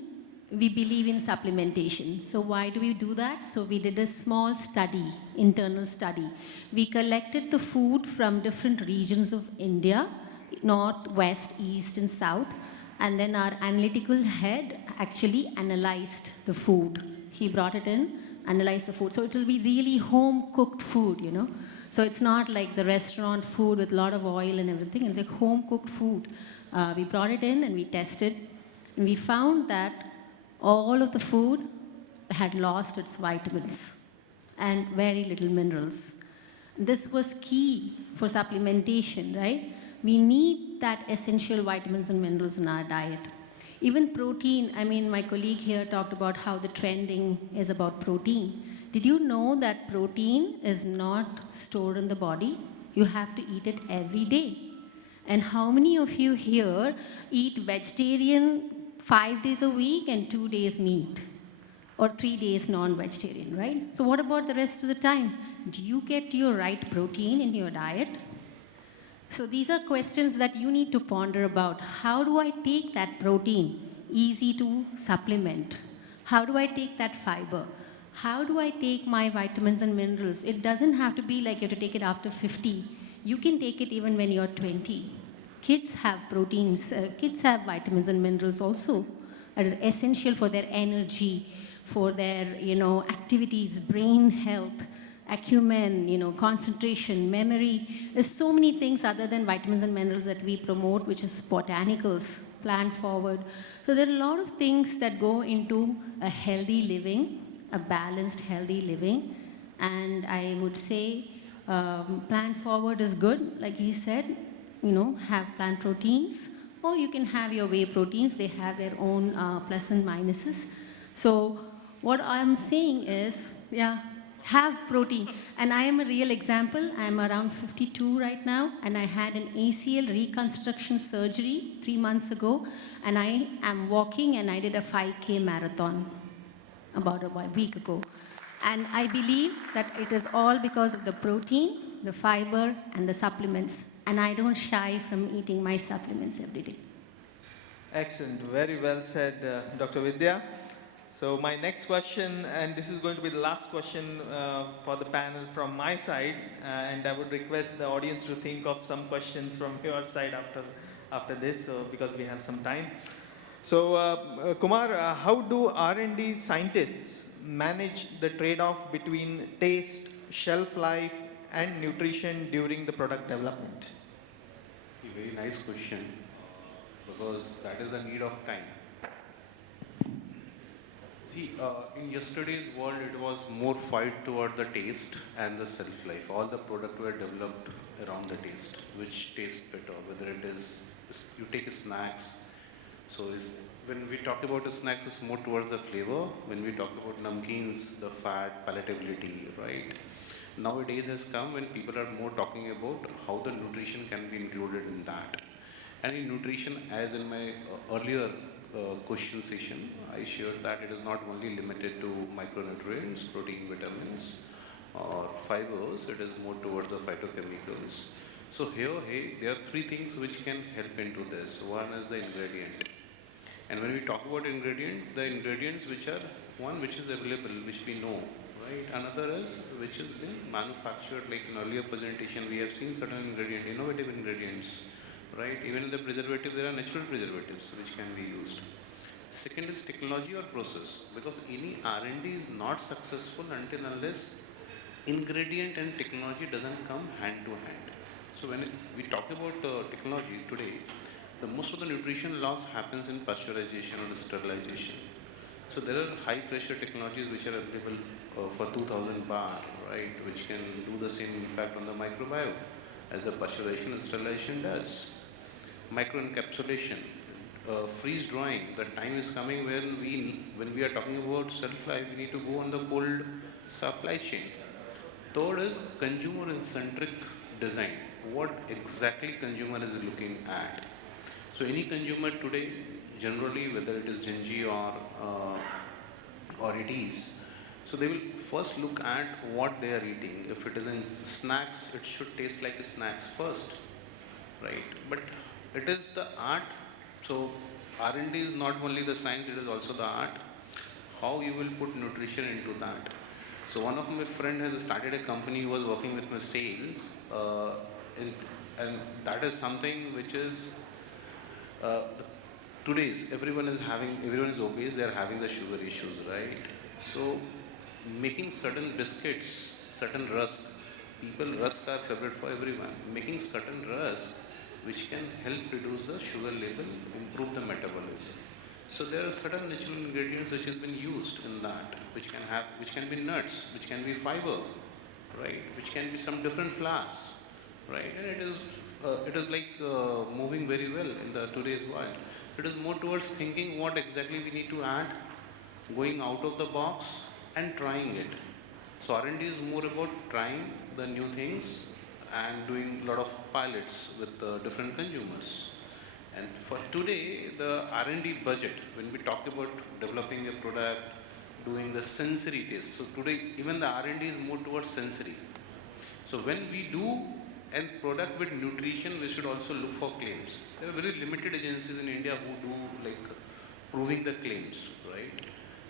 we believe in supplementation. So why do we do that? So we did a small study, internal study. We collected the food from different regions of India, north, west, east, and south. And then our analytical head actually analyzed the food. He brought it in, analyzed the food. So it will be really home-cooked food, So it's not like the restaurant food with a lot of oil and everything. It's like home-cooked food. We brought it in and we tested. And we found that all of the food had lost its vitamins and very little minerals. This was key for supplementation, right? We need that essential vitamins and minerals in our diet. Even protein, I mean, my colleague here talked about how the trending is about protein. Did you know that protein is not stored in the body? You have to eat it every day. And how many of you here eat vegetarian 5 days a week and 2 days meat? Or 3 days non-vegetarian, right? So what about the rest of the time? Do you get your right protein in your diet? So these are questions that you need to ponder about. How do I take that protein? Easy to supplement. How do I take that fiber? How do I take my vitamins and minerals? It doesn't have to be like you have to take it after 50. You can take it even when you're 20. Kids have proteins, kids have vitamins and minerals also that are essential for their energy, for their, activities, brain health, acumen, concentration, memory. There's so many things other than vitamins and minerals that we promote, which is botanicals, plant forward. So there are a lot of things that go into a healthy living, a balanced, healthy living. And I would say plant forward is good, like he said, have plant proteins, or you can have your whey proteins. They have their own plus and minuses. So what I'm saying is, have protein. And I am a real example. I'm around 52 right now, and I had an ACL reconstruction surgery 3 months ago, and I am walking, and I did a 5K marathon about a week ago. And I believe that it is all because of the protein, the fiber, and the supplements. And I don't shy from eating my supplements every day. Excellent. Very well said, Dr. Vidya. So my next question, and this is going to be the last question for the panel from my side, and I would request the audience to think of some questions from your side after this, because we have some time. So Kumar, how do R&D scientists manage the trade-off between taste, shelf life, and nutrition during the product development? A very nice question, because that is the need of time. See, in yesterday's world, it was more fight toward the taste and the shelf life. All the products were developed around the taste, which tastes better, whether it is, you take snacks. So when we talk about snacks, it's more towards the flavor. When we talk about namkeens, the fat, palatability, right? Nowadays has come when people are more talking about how the nutrition can be included in that. And in nutrition, as in my earlier question session, I shared that it is not only limited to micronutrients, protein, vitamins, or fibers, it is more towards the phytochemicals. So here, there are three things which can help into this. One is the ingredient. And when we talk about ingredient, the ingredients which are, one which is available, which we know, right? Another is which is been manufactured, like in earlier presentation, we have seen certain ingredient, innovative ingredients, right? Even in the preservative, there are natural preservatives which can be used. Second is technology or process, because any R&D is not successful until unless ingredient and technology doesn't come hand to hand. So when we talk about technology today, the most of the nutrition loss happens in pasteurization or sterilization. So there are high pressure technologies which are available for 2000 bar, right, which can do the same impact on the microbiome as the pasteurization and sterilization does. Microencapsulation, freeze drying, the time is coming when we are talking about shelf life, we need to go on the cold supply chain. Third is consumer-centric design. What exactly consumer is looking at? So any consumer today, generally, whether it is Gen Z or it is, so they will first look at what they are eating. If it is in snacks, it should taste like snacks first, right? But it is the art. So R&D is not only the science, it is also the art. How you will put nutrition into that. So one of my friend has started a company who was working with my sales, and that is something which is today's everyone is obese, they are having the sugar issues, right? So making certain biscuits, certain rusk, rusk are favorite for everyone. Making certain rusk which can help reduce the sugar level, improve the metabolism. So there are certain natural ingredients which has been used in that, which can be nuts, which can be fiber, right? Which can be some different flowers, right? And it is like moving very well in the today's world. It is more towards thinking what exactly we need to add, going out of the box and trying it. So R&D is more about trying the new things and doing a lot of pilots with different consumers. And for today, the R&D budget, when we talk about developing a product, doing the sensory test. So today, even the R&D is more towards sensory. So when we do a product with nutrition, we should also look for claims. There are very limited agencies in India who do like proving the claims, right?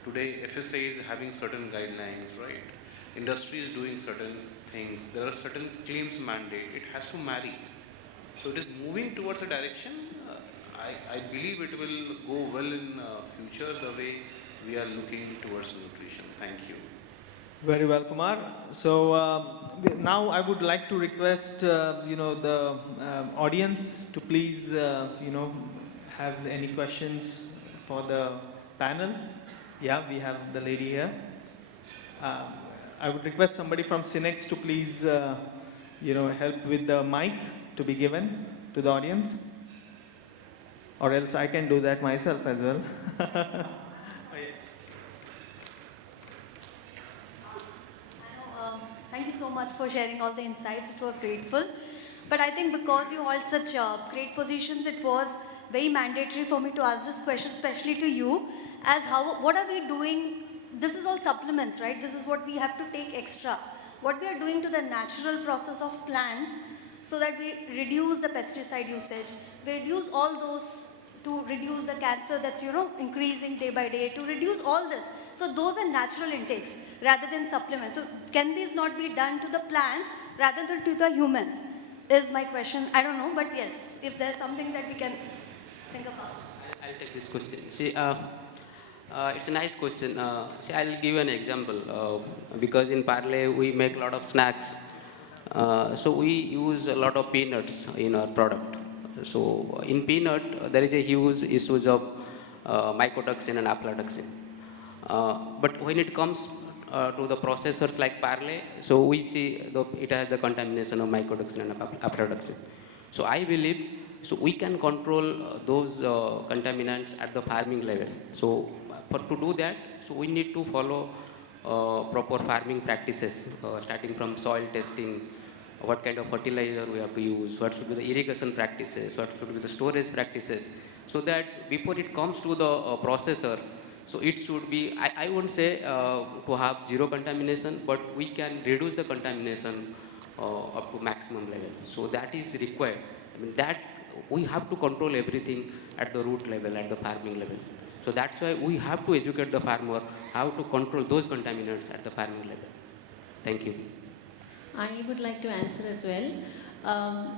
Today, FSA is having certain guidelines, right? Industry is doing certain things. There are certain claims mandate. It has to marry. So it is moving towards a direction. I believe it will go well in future the way we are looking towards nutrition. Thank you. Very well, Kumar. So now I would like to request, the audience to please, have any questions for the panel. Yeah, we have the lady here. I would request somebody from Cinex to please, help with the mic to be given to the audience. Or else I can do that myself as well. Thank you so much for sharing all the insights. It was grateful. But I think because you hold such great positions, it was very mandatory for me to ask this question, especially to you, as what are we doing? This is all supplements, right? This is what we have to take extra. What we are doing to the natural process of plants so that we reduce the pesticide usage, we reduce all those to reduce the cancer that's increasing day by day, to reduce all this. So those are natural intakes rather than supplements. So can these not be done to the plants rather than to the humans is my question. I don't know, but yes, if there's something that we can think about. I'll take this question. See, it's a nice question. See, I'll give you an example. Because in Parle, we make a lot of snacks. So we use a lot of peanuts in our product. So in peanut, there is a huge issues of mycotoxin and aflatoxin. But when it comes to the processors like Parle, so we see it has the contamination of mycotoxin and aflatoxin. So I believe we can control those contaminants at the farming level. So to do that, so we need to follow proper farming practices, starting from soil testing, what kind of fertilizer we have to use, what should be the irrigation practices, what should be the storage practices, so that before it comes to the processor, so it should be, I won't say to have zero contamination, but we can reduce the contamination up to maximum level. So that is required. I mean, that we have to control everything at the root level, at the farming level. So that's why we have to educate the farmer how to control those contaminants at the farming level. Thank you. I would like to answer as well.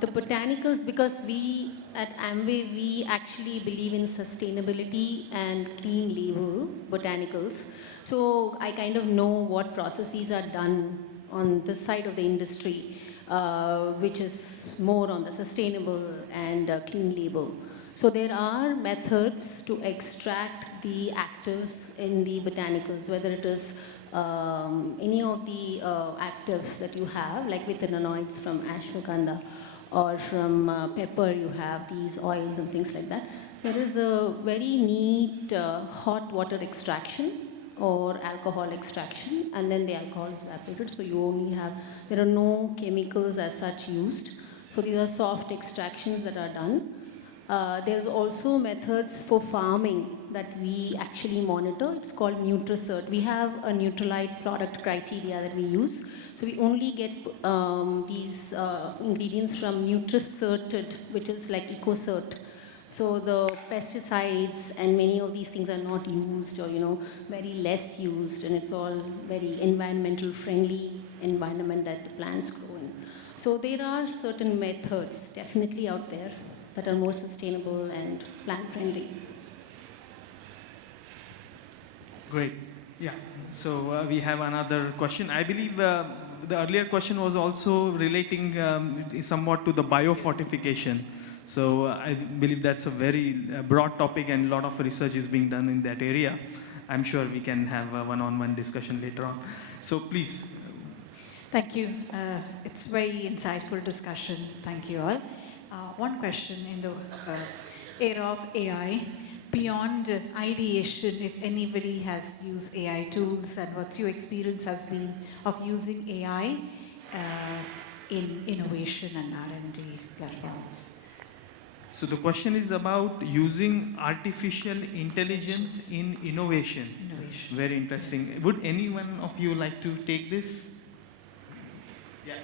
The botanicals, because we at Amway, we actually believe in sustainability and clean label botanicals. So I kind of know what processes are done on this side of the industry, which is more on the sustainable and clean label. So there are methods to extract the actives in the botanicals, whether it is any of the actives that you have, like withanolides from ashwagandha or from pepper, you have these oils and things like that. There is a very neat hot water extraction or alcohol extraction, and then the alcohol is evaporated, so you only have, there are no chemicals as such used. So these are soft extractions that are done. There's also methods for farming that we actually monitor. It's called NutriCert. We have a Neutralite product criteria that we use. So we only get these ingredients from NutriCerted, which is like EcoCert. So the pesticides and many of these things are not used, or very less used, and it's all very environmental friendly environment that the plants grow in. So there are certain methods definitely out there that are more sustainable and plant-friendly. Great. Yeah. So we have another question. I believe the earlier question was also relating somewhat to the biofortification. So I believe that's a very broad topic, and a lot of research is being done in that area. I'm sure we can have a one-on-one discussion later on. So please. Thank you. It's very insightful discussion. Thank you all. One question in the era of AI, beyond ideation, if anybody has used AI tools and what's your experience has been of using AI in innovation and R&D platforms? So the question is about using artificial intelligence in innovation. Innovation. Very interesting. Would any one of you like to take this? Yeah.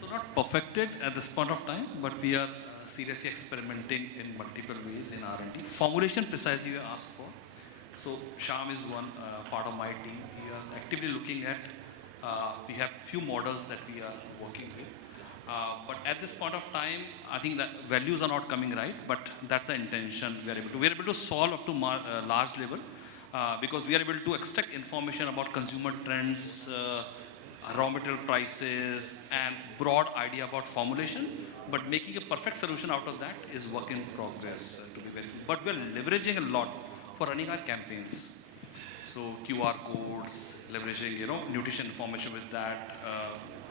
So not perfected at this point of time, but we are seriously experimenting in multiple ways in R&D. Formulation precisely you asked for. So Sham is one part of my team. We are actively looking at, we have few models that we are working with. But at this point of time, I think that values are not coming right, but that's the intention we are able to. We are able to solve up to large level because we are able to extract information about consumer trends, raw material prices, and broad idea about formulation. But making a perfect solution out of that is work in progress, to be very. But we are leveraging a lot for running our campaigns. So QR codes, leveraging nutrition information with that,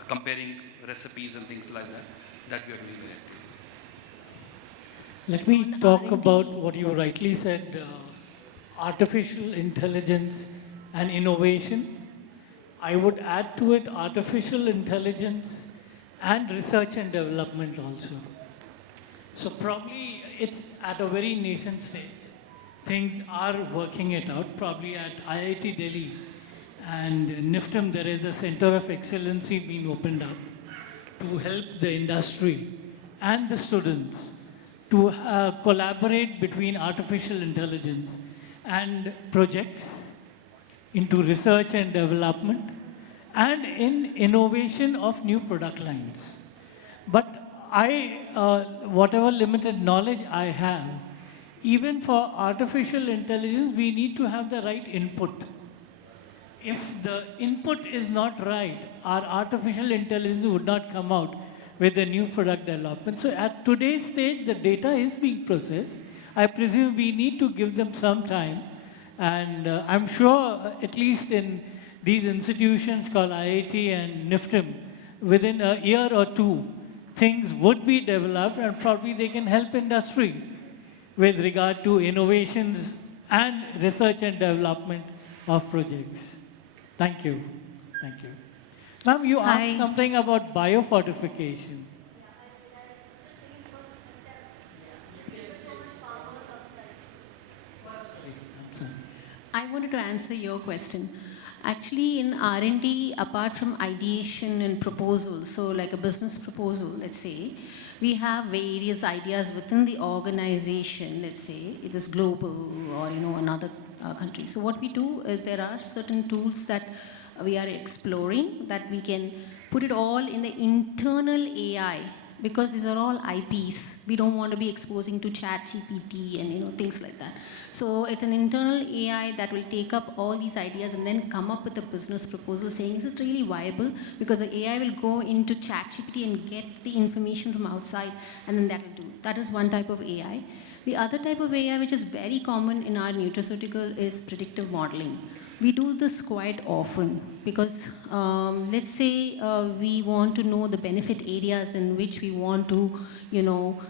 comparing recipes and things like that we are doing very actively. Let me talk about what you rightly said, artificial intelligence and innovation. I would add to it artificial intelligence and research and development also. So probably it's at a very nascent stage. Things are working it out. Probably at IIT Delhi and NIFTM there is a center of excellency being opened up to help the industry and the students to collaborate between artificial intelligence and projects into research and development and in innovation of new product lines. But whatever limited knowledge I have, even for artificial intelligence, we need to have the right input. If the input is not right, our artificial intelligence would not come out with a new product development. So at today's stage, the data is being processed. I presume we need to give them some time. And I'm sure, at least in these institutions called IIT and NIFTM, within a year or two, things would be developed and probably they can help industry with regard to innovations and research and development of projects. Thank you. Thank you. Ma'am, you asked something about biofortification. I wanted to answer your question. Actually, in R&D, apart from ideation and proposals, so like a business proposal, let's say, we have various ideas within the organization, let's say, it is global or, another country. So what we do is there are certain tools that we are exploring that we can put it all in the internal AI because these are all IPs. We don't want to be exposing to ChatGPT and things like that. So it's an internal AI that will take up all these ideas and then come up with a business proposal saying, is it really viable? Because the AI will go into ChatGPT and get the information from outside and then that will do. That is one type of AI. The other type of AI which is very common in our nutraceutical is predictive modeling. We do this quite often because let's say we want to know the benefit areas in which we want to,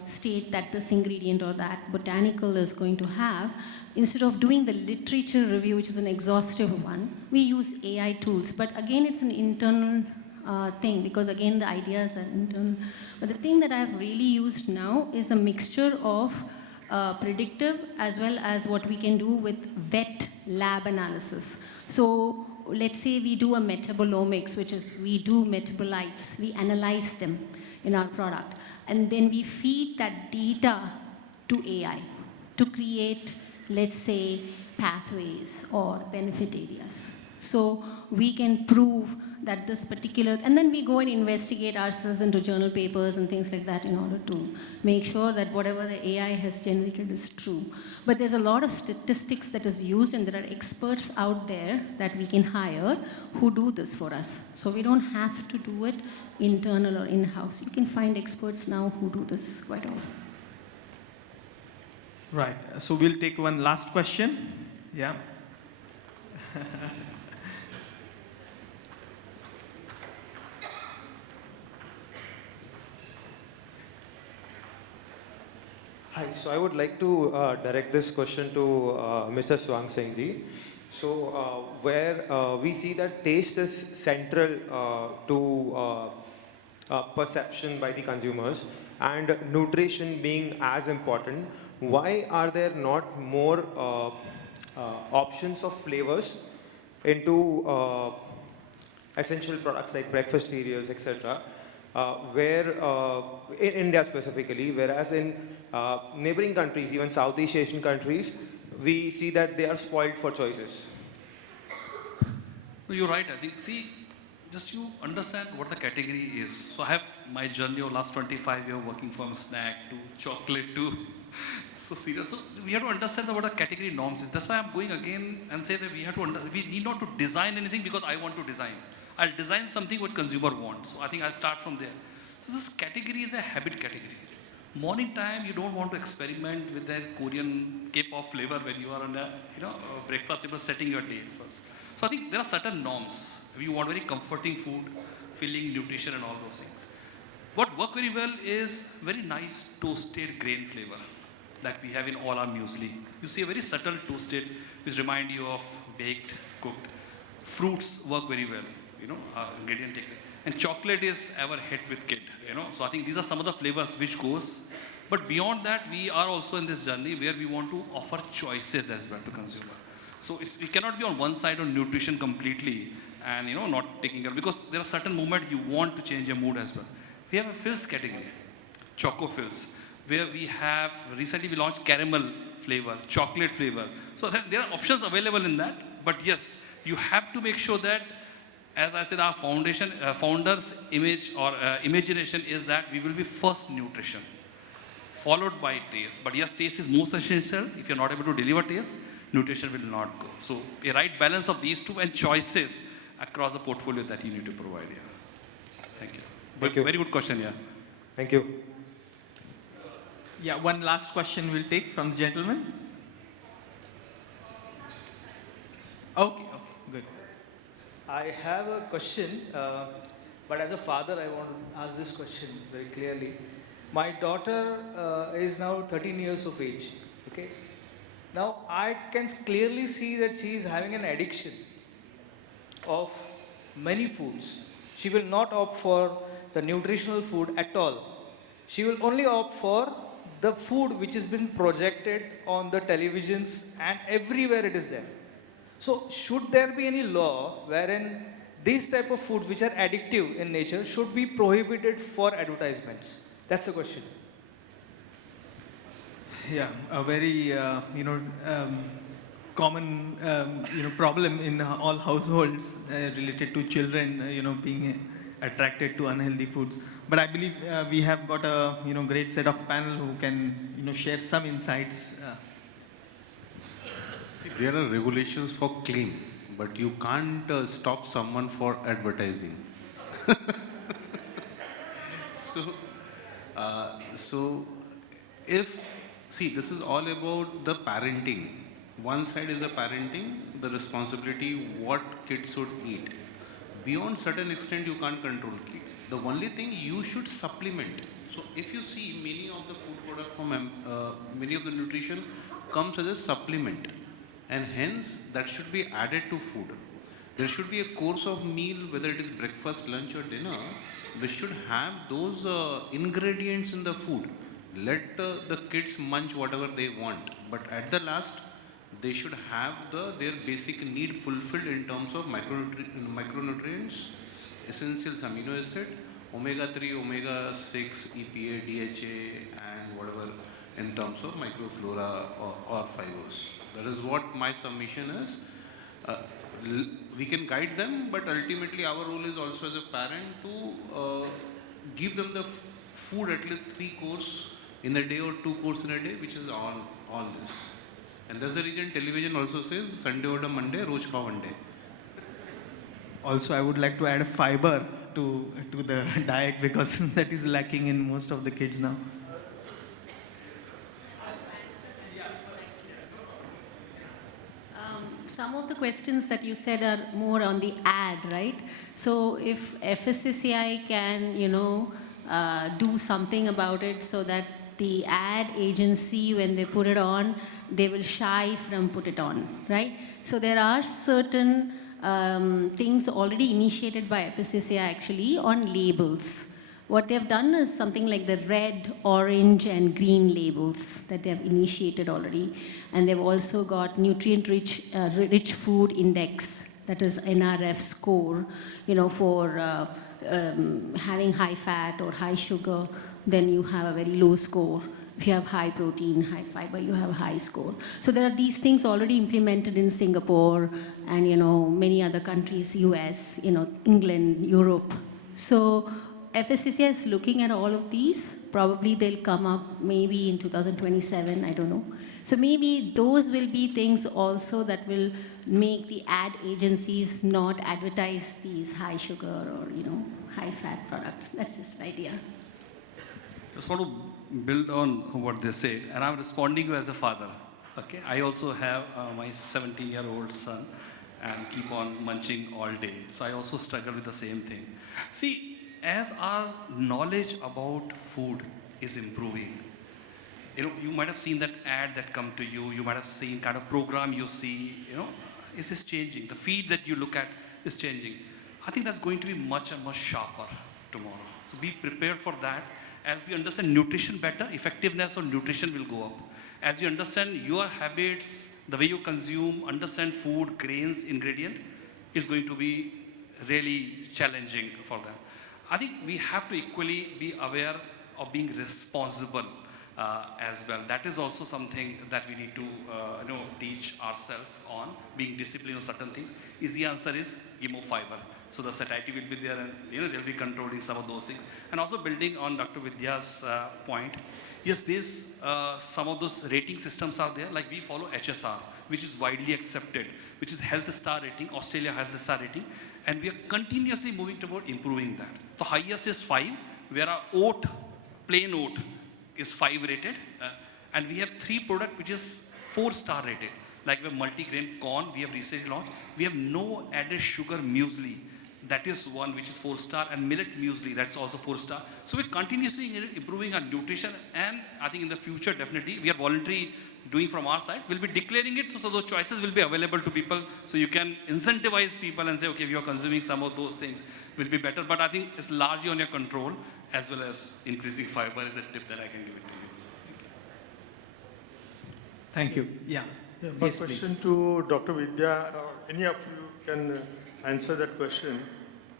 state that this ingredient or that botanical is going to have. Instead of doing the literature review, which is an exhaustive one, we use AI tools. But again, it's an internal thing because again, the ideas are internal. But the thing that I've really used now is a mixture of predictive as well as what we can do with vet lab analysis. So let's say we do a metabolomics, which is we do metabolites, we analyze them in our product, and then we feed that data to AI to create, let's say, pathways or benefit areas. So we can prove that this particular, and then we go and investigate ourselves into journal papers and things like that in order to make sure that whatever the AI has generated is true. But there's a lot of statistics that is used and there are experts out there that we can hire who do this for us. So we don't have to do it internal or in-house. You can find experts now who do this quite often. Right. So we'll take one last question. Yeah. Hi, so I would like to direct this question to Mr. Swang Singh ji. So, where we see that taste is central to perception by the consumers and nutrition being as important, why are there not more options of flavors into essential products like breakfast cereals, etc., where in India specifically, whereas in neighboring countries, even Southeast Asian countries, we see that they are spoiled for choices. No, you're right. I think, see, just you understand what the category is. So I have my journey of last 25 years working from snack to chocolate to so serious. So we have to understand what the category norms is. That's why I'm going again and say that we have to we need not to design anything because I want to design. I'll design something what consumer wants. So I think I'll start from there. So this category is a habit category. Morning time, you don't want to experiment with that Korean K-pop flavor when you are on a breakfast. You are setting your day first. So I think there are certain norms. You want very comforting food, filling, nutrition, and all those things. What work very well is very nice toasted grain flavor that we have in all our muesli. You see a very subtle toasted, which remind you of baked, cooked. Fruits work very well, ingredient technique. And chocolate is ever hit with kid, So I think these are some of the flavors which goes. But beyond that, we are also in this journey where we want to offer choices as well to consumer. So we cannot be on one side on nutrition completely and not taking care, because there are certain moments you want to change your mood as well. We have a fills category, choco fills, where we have recently we launched caramel flavor, chocolate flavor. So there are options available in that. But yes, you have to make sure that, as I said, our founders' image or imagination is that we will be first nutrition, followed by taste. But yes, taste is most essential. If you're not able to deliver taste, nutrition will not go. So a right balance of these two and choices across the portfolio that you need to provide here. Thank you. Thank you. Very good question, yeah. Thank you. Yeah, one last question we'll take from the gentleman. Okay, good. I have a question, but as a father, I want to ask this question very clearly. My daughter is now 13 years of age, okay? Now, I can clearly see that she is having an addiction of many foods. She will not opt for the nutritional food at all. She will only opt for the food which has been projected on the televisions and everywhere it is there. So should there be any law wherein these type of foods which are addictive in nature should be prohibited for advertisements? That's the question. Yeah, a very common problem in all households related to children being attracted to unhealthy foods. But I believe we have got a great set of panel who can share some insights. There are regulations for clean, but you can't stop someone for advertising. So if, see, this is all about the parenting. One side is the parenting, the responsibility, what kids should eat. Beyond certain extent, you can't control kids. The only thing you should supplement. So if you see many of the food product from many of the nutrition comes as a supplement, and hence that should be added to food. There should be a course of meal, whether it is breakfast, lunch or dinner, we should have those ingredients in the food. Let the kids munch whatever they want, but at the last, they should have their basic need fulfilled in terms of micronutrients, essentials, amino acid, omega-3, omega-6, EPA, DHA, and whatever in terms of microflora or fibers. That is what my submission is. We can guide them, but ultimately our role is also as a parent to give them the food at least 3 courses in a day or 2 courses in a day, which is all this. And that's the reason television also says Sunday or Monday, Roj Khao one day. Also, I would like to add a fiber to the diet because that is lacking in most of the kids now. Some of the questions that you said are more on the ad, right? So if FSCCI can, do something about it so that the ad agency, when they put it on, they will shy from put it on, right? So there are certain things already initiated by FSSAI actually on labels. What they've done is something like the red, orange, and green labels that they have initiated already. And they've also got rich food index, that is NRF score, for having high fat or high sugar, then you have a very low score. If you have high protein, high fiber, you have a high score. So there are these things already implemented in Singapore and many other countries, US, England, Europe. So FSCCI is looking at all of these. Probably they'll come up maybe in 2027, I don't know. So maybe those will be things also that will make the ad agencies not advertise these high sugar or high fat products. That's just an idea. Just want to build on what they said, and I'm responding you as a father. Okay, I also have my 17-year-old son, and keep on munching all day. So I also struggle with the same thing. See, as our knowledge about food is improving, you might have seen that ad that come to you. You might have seen kind of program you see. Is this changing? The feed that you look at is changing. I think that's going to be much and much sharper tomorrow. So be prepared for that. As we understand nutrition better, effectiveness of nutrition will go up. As you understand your habits, the way you consume, understand food, grains, ingredient, is going to be really challenging for them. I think we have to equally be aware of being responsible as well. That is also something that we need to teach ourselves on, being disciplined on certain things. Easy answer is give more fiber. So the satiety will be there and they'll be controlling some of those things. And also building on Dr. Vidya's point, yes, this some of those rating systems are there, like we follow HSR, which is widely accepted, which is health star rating, Australia health star rating, and we are continuously moving toward improving that. The highest is 5, where our oat, plain oat, is 5 rated, and we have 3 products which is 4-star rated. Like we have multigrain corn, we have recently launched. We have no added sugar muesli. That is one which is 4-star, and millet muesli, that's also 4-star. So we're continuously improving our nutrition, and I think in the future, definitely, we are voluntarily doing from our side. We'll be declaring it, so those choices will be available to people, so you can incentivize people and say, okay, if you're consuming some of those things, will be better. But I think it's largely on your control, as well as increasing fiber is a tip that I can give it to you. Thank you. Yeah. My Yes, question please. to Dr. Vidya, or any of you can answer that question.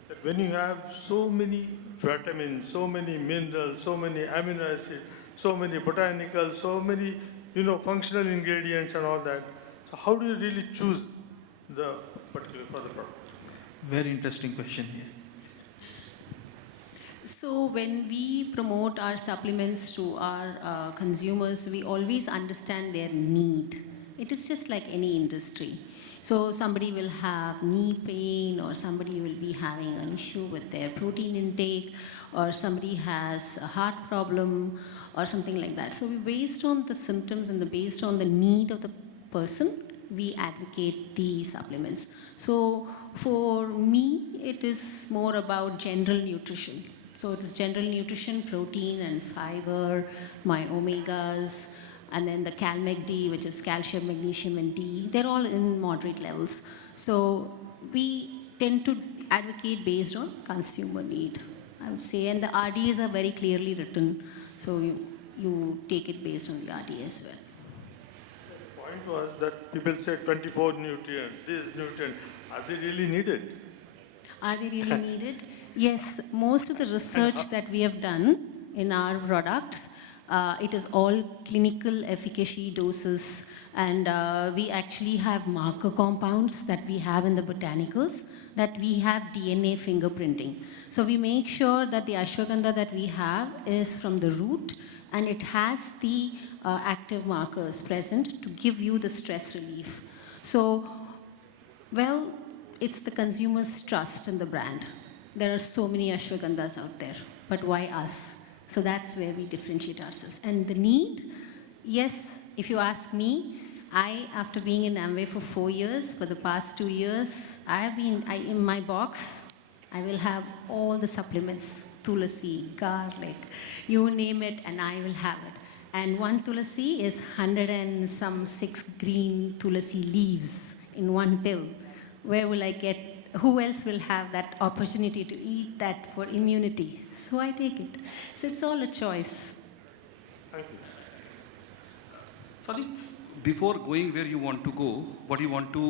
That when you have so many vitamins, so many minerals, so many amino acids, so many botanicals, so many functional ingredients and all that, so how do you really choose the particular for the product? Very interesting question. So when we promote our supplements to our consumers, we always understand their need. It is just like any industry. So somebody will have knee pain, or somebody will be having an issue with their protein intake, or somebody has a heart problem or something like that. So we, based on the symptoms and based on the need of the person, we advocate the supplements. So for me, it is more about general nutrition. So it is general nutrition, protein and fiber, my omegas, and then the CalMag-D, which is calcium, magnesium, and D. They're all in moderate levels. So we tend to advocate based on consumer need, I would say. And the RDAs are very clearly written. So you take it based on the RDA as well. The point was that people say 24 nutrients, this nutrient, are they really needed? Are they really needed? Yes, most of the research that we have done in our products, it is all clinical efficacy doses, and we actually have marker compounds that we have in the botanicals, that we have DNA fingerprinting. So we make sure that the ashwagandha that we have is from the root, and it has the active markers present to give you the stress relief. So, well, it's the consumer's trust in the brand. There are so many ashwagandhas out there, but why us? So that's where we differentiate ourselves. And the need, yes, if you ask me, after being in Amway for 4 years, for the past 2 years, in my box, I will have all the supplements, tulasi, garlic, you name it, and I will have it. And one tulasi is 100 and some 6 green tulasi leaves in one pill. Where will I get, who else will have that opportunity to eat that for immunity? So I take it. So it's all a choice. Thank you. So I think before going where you want to go, what you want to,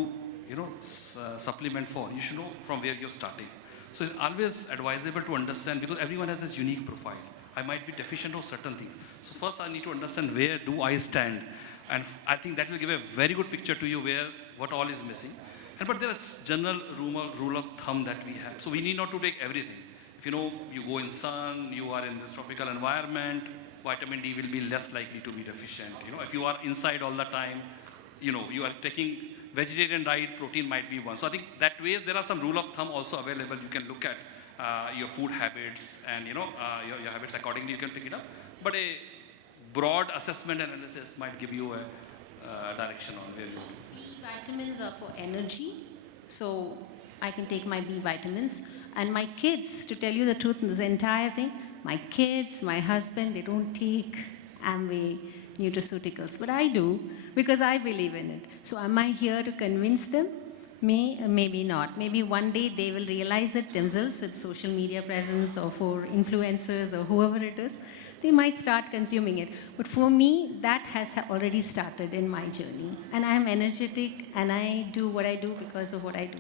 supplement for, you should know from where you're starting. So it's always advisable to understand, because everyone has this unique profile. I might be deficient of certain things. So first I need to understand where do I stand. And I think that will give a very good picture to you where, what all is missing. But there is general rule of thumb that we have. So we need not to take everything. If you go in sun, you are in this tropical environment, vitamin D will be less likely to be deficient. If you are inside all the time, you are taking vegetarian diet, protein might be one. So I think that ways there are some rule of thumb also available. You can look at your food habits and your habits accordingly. You can pick it up. But a broad assessment and analysis might give you a direction on where you go. B vitamins are for energy, so I can take my B vitamins. And my kids, to tell you the truth in this entire thing, my kids, my husband, they don't take Amway nutraceuticals, but I do because I believe in it. So am I here to convince them? Maybe not. Maybe one day they will realize it themselves with social media presence or for influencers or whoever it is. They might start consuming it. But for me, that has already started in my journey. And I am energetic and I do what I do because of what I do.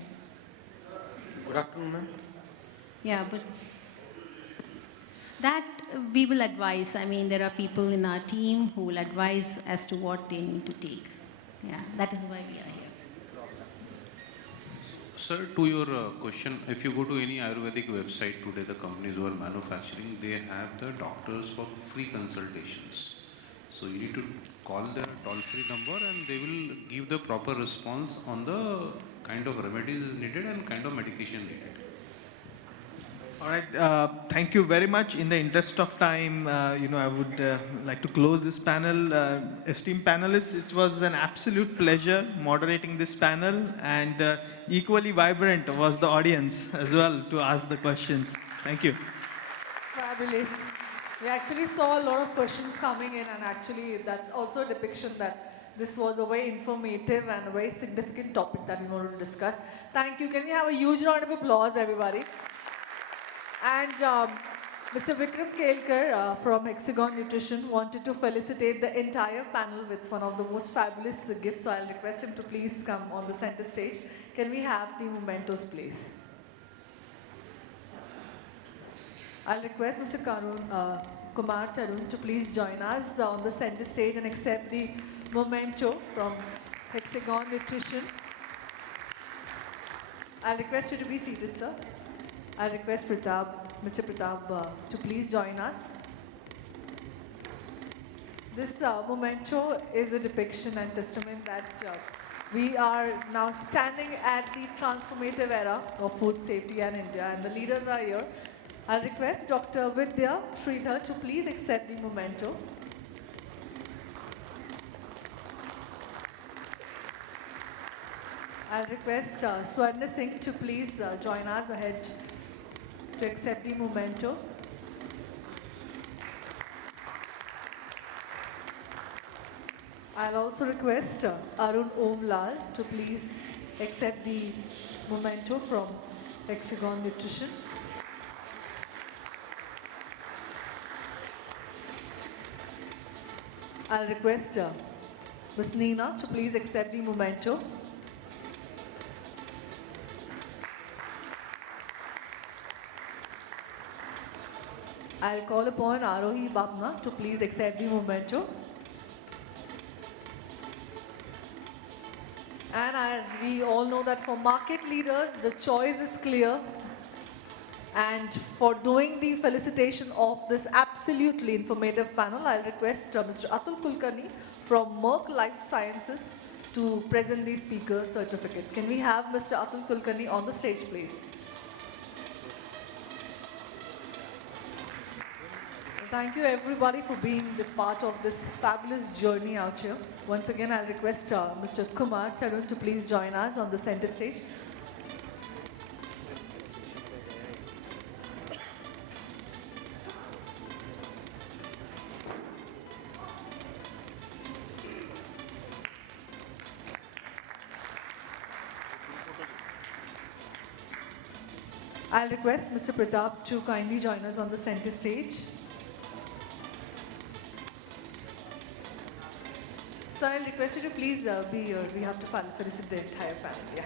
Good afternoon, ma'am. Yeah, but that we will advise. I mean, there are people in our team who will advise as to what they need to take. Yeah, that is why we are here. Sir, to your question, if you go to any Ayurvedic website today, the companies who are manufacturing, they have the doctors for free consultations. So you need to call their toll-free number and they will give the proper response on the kind of remedies needed and kind of medication needed. All right, thank you very much. In the interest of time, I would like to close this panel. Esteemed panelists, it was an absolute pleasure moderating this panel, and equally vibrant was the audience as well to ask the questions. Thank you. Fabulous. We actually saw a lot of questions coming in, and actually that's also a depiction that this was a very informative and a very significant topic that we wanted to discuss. Thank you. Can we have a huge round of applause, everybody? And Mr. Vikram Kelkar from Hexagon Nutrition wanted to felicitate the entire panel with one of the most fabulous gifts. So I'll request him to please come on the center stage. Can we have the mementos, please? I'll request Mr. Kumar Tarun to please join us on the center stage and accept the memento from Hexagon Nutrition. I'll request you to be seated, sir. I'll request Pratap, Mr. Pratap to please join us. This memento is a depiction and testament that we are now standing at the transformative era of food safety in India, and the leaders are here. I'll request Dr. Vidya, Sridhar to please accept the memento. I'll request Swarna Singh to please join us ahead to accept the memento. I'll also request Arun Omlal to please accept the memento from Hexagon Nutrition. I'll request Ms. Neena to please accept the memento. I'll call upon Arohi Bapna to please accept the memento. And as we all know that for market leaders, the choice is clear. And for doing the felicitation of this absolutely informative panel, I'll request Mr. Atul Kulkarni from Merck Life Sciences to present the speaker certificate. Can we have Mr. Atul Kulkarni on the stage, please? Thank you everybody for being the part of this fabulous journey out here. Once again, I'll request Mr. Kumar Tarun to please join us on the center stage. I'll request Mr. Pratap to kindly join us on the center stage. Sir, I'll request you to please be here. We have to felicit the entire family. Yeah.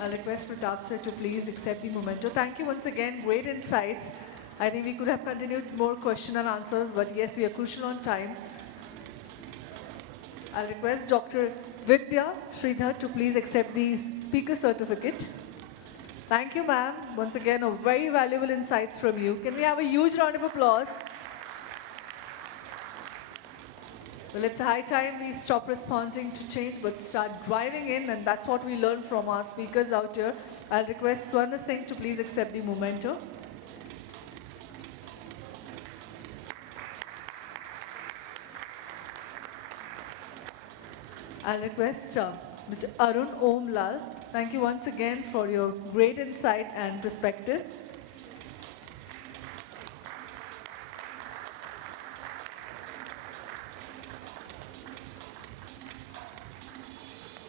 I'll request Pratap sir to please accept the memento. Thank you once again. Great insights. I think we could have continued more question and answers, but yes, we are crucial on time. I'll request Dr. Vidya Sridhar to please accept the speaker certificate. Thank you, ma'am. Once again, a very valuable insights from you. Can we have a huge round of applause? Well, it's high time we stop responding to change but start driving in, and that's what we learn from our speakers out here. I'll request Swarna Singh to please accept the memento. I'll request Mr. Arun Omlal. Thank you once again for your great insight and perspective.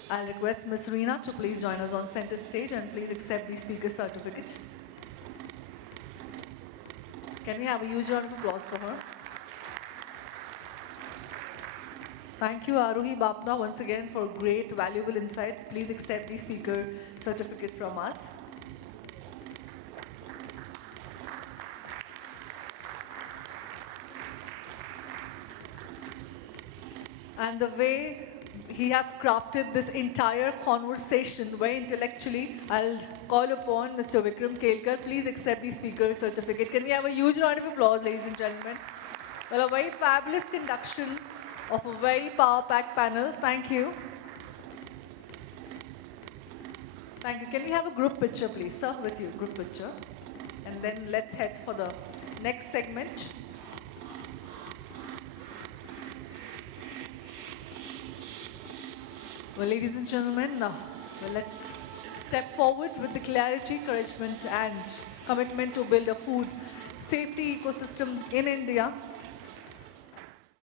I'll request Ms. Reena to please join us on center stage and please accept the speaker certificate. Can we have a huge round of applause for her? Thank you, Aruhi Bapna, once again for great, valuable insights. Please accept the speaker certificate from us. And the way he has crafted this entire conversation very intellectually, I'll call upon Mr. Vikram Kelkar. Please accept the speaker certificate. Can we have a huge round of applause, ladies and gentlemen? Well, a very fabulous conduction of a very power-packed panel. Thank you. Thank you. Can we have a group picture, please, sir, with you, group picture? And then let's head for the next segment. Well, ladies and gentlemen, let's step forward with the clarity, encouragement, and commitment to build a food safety ecosystem in India.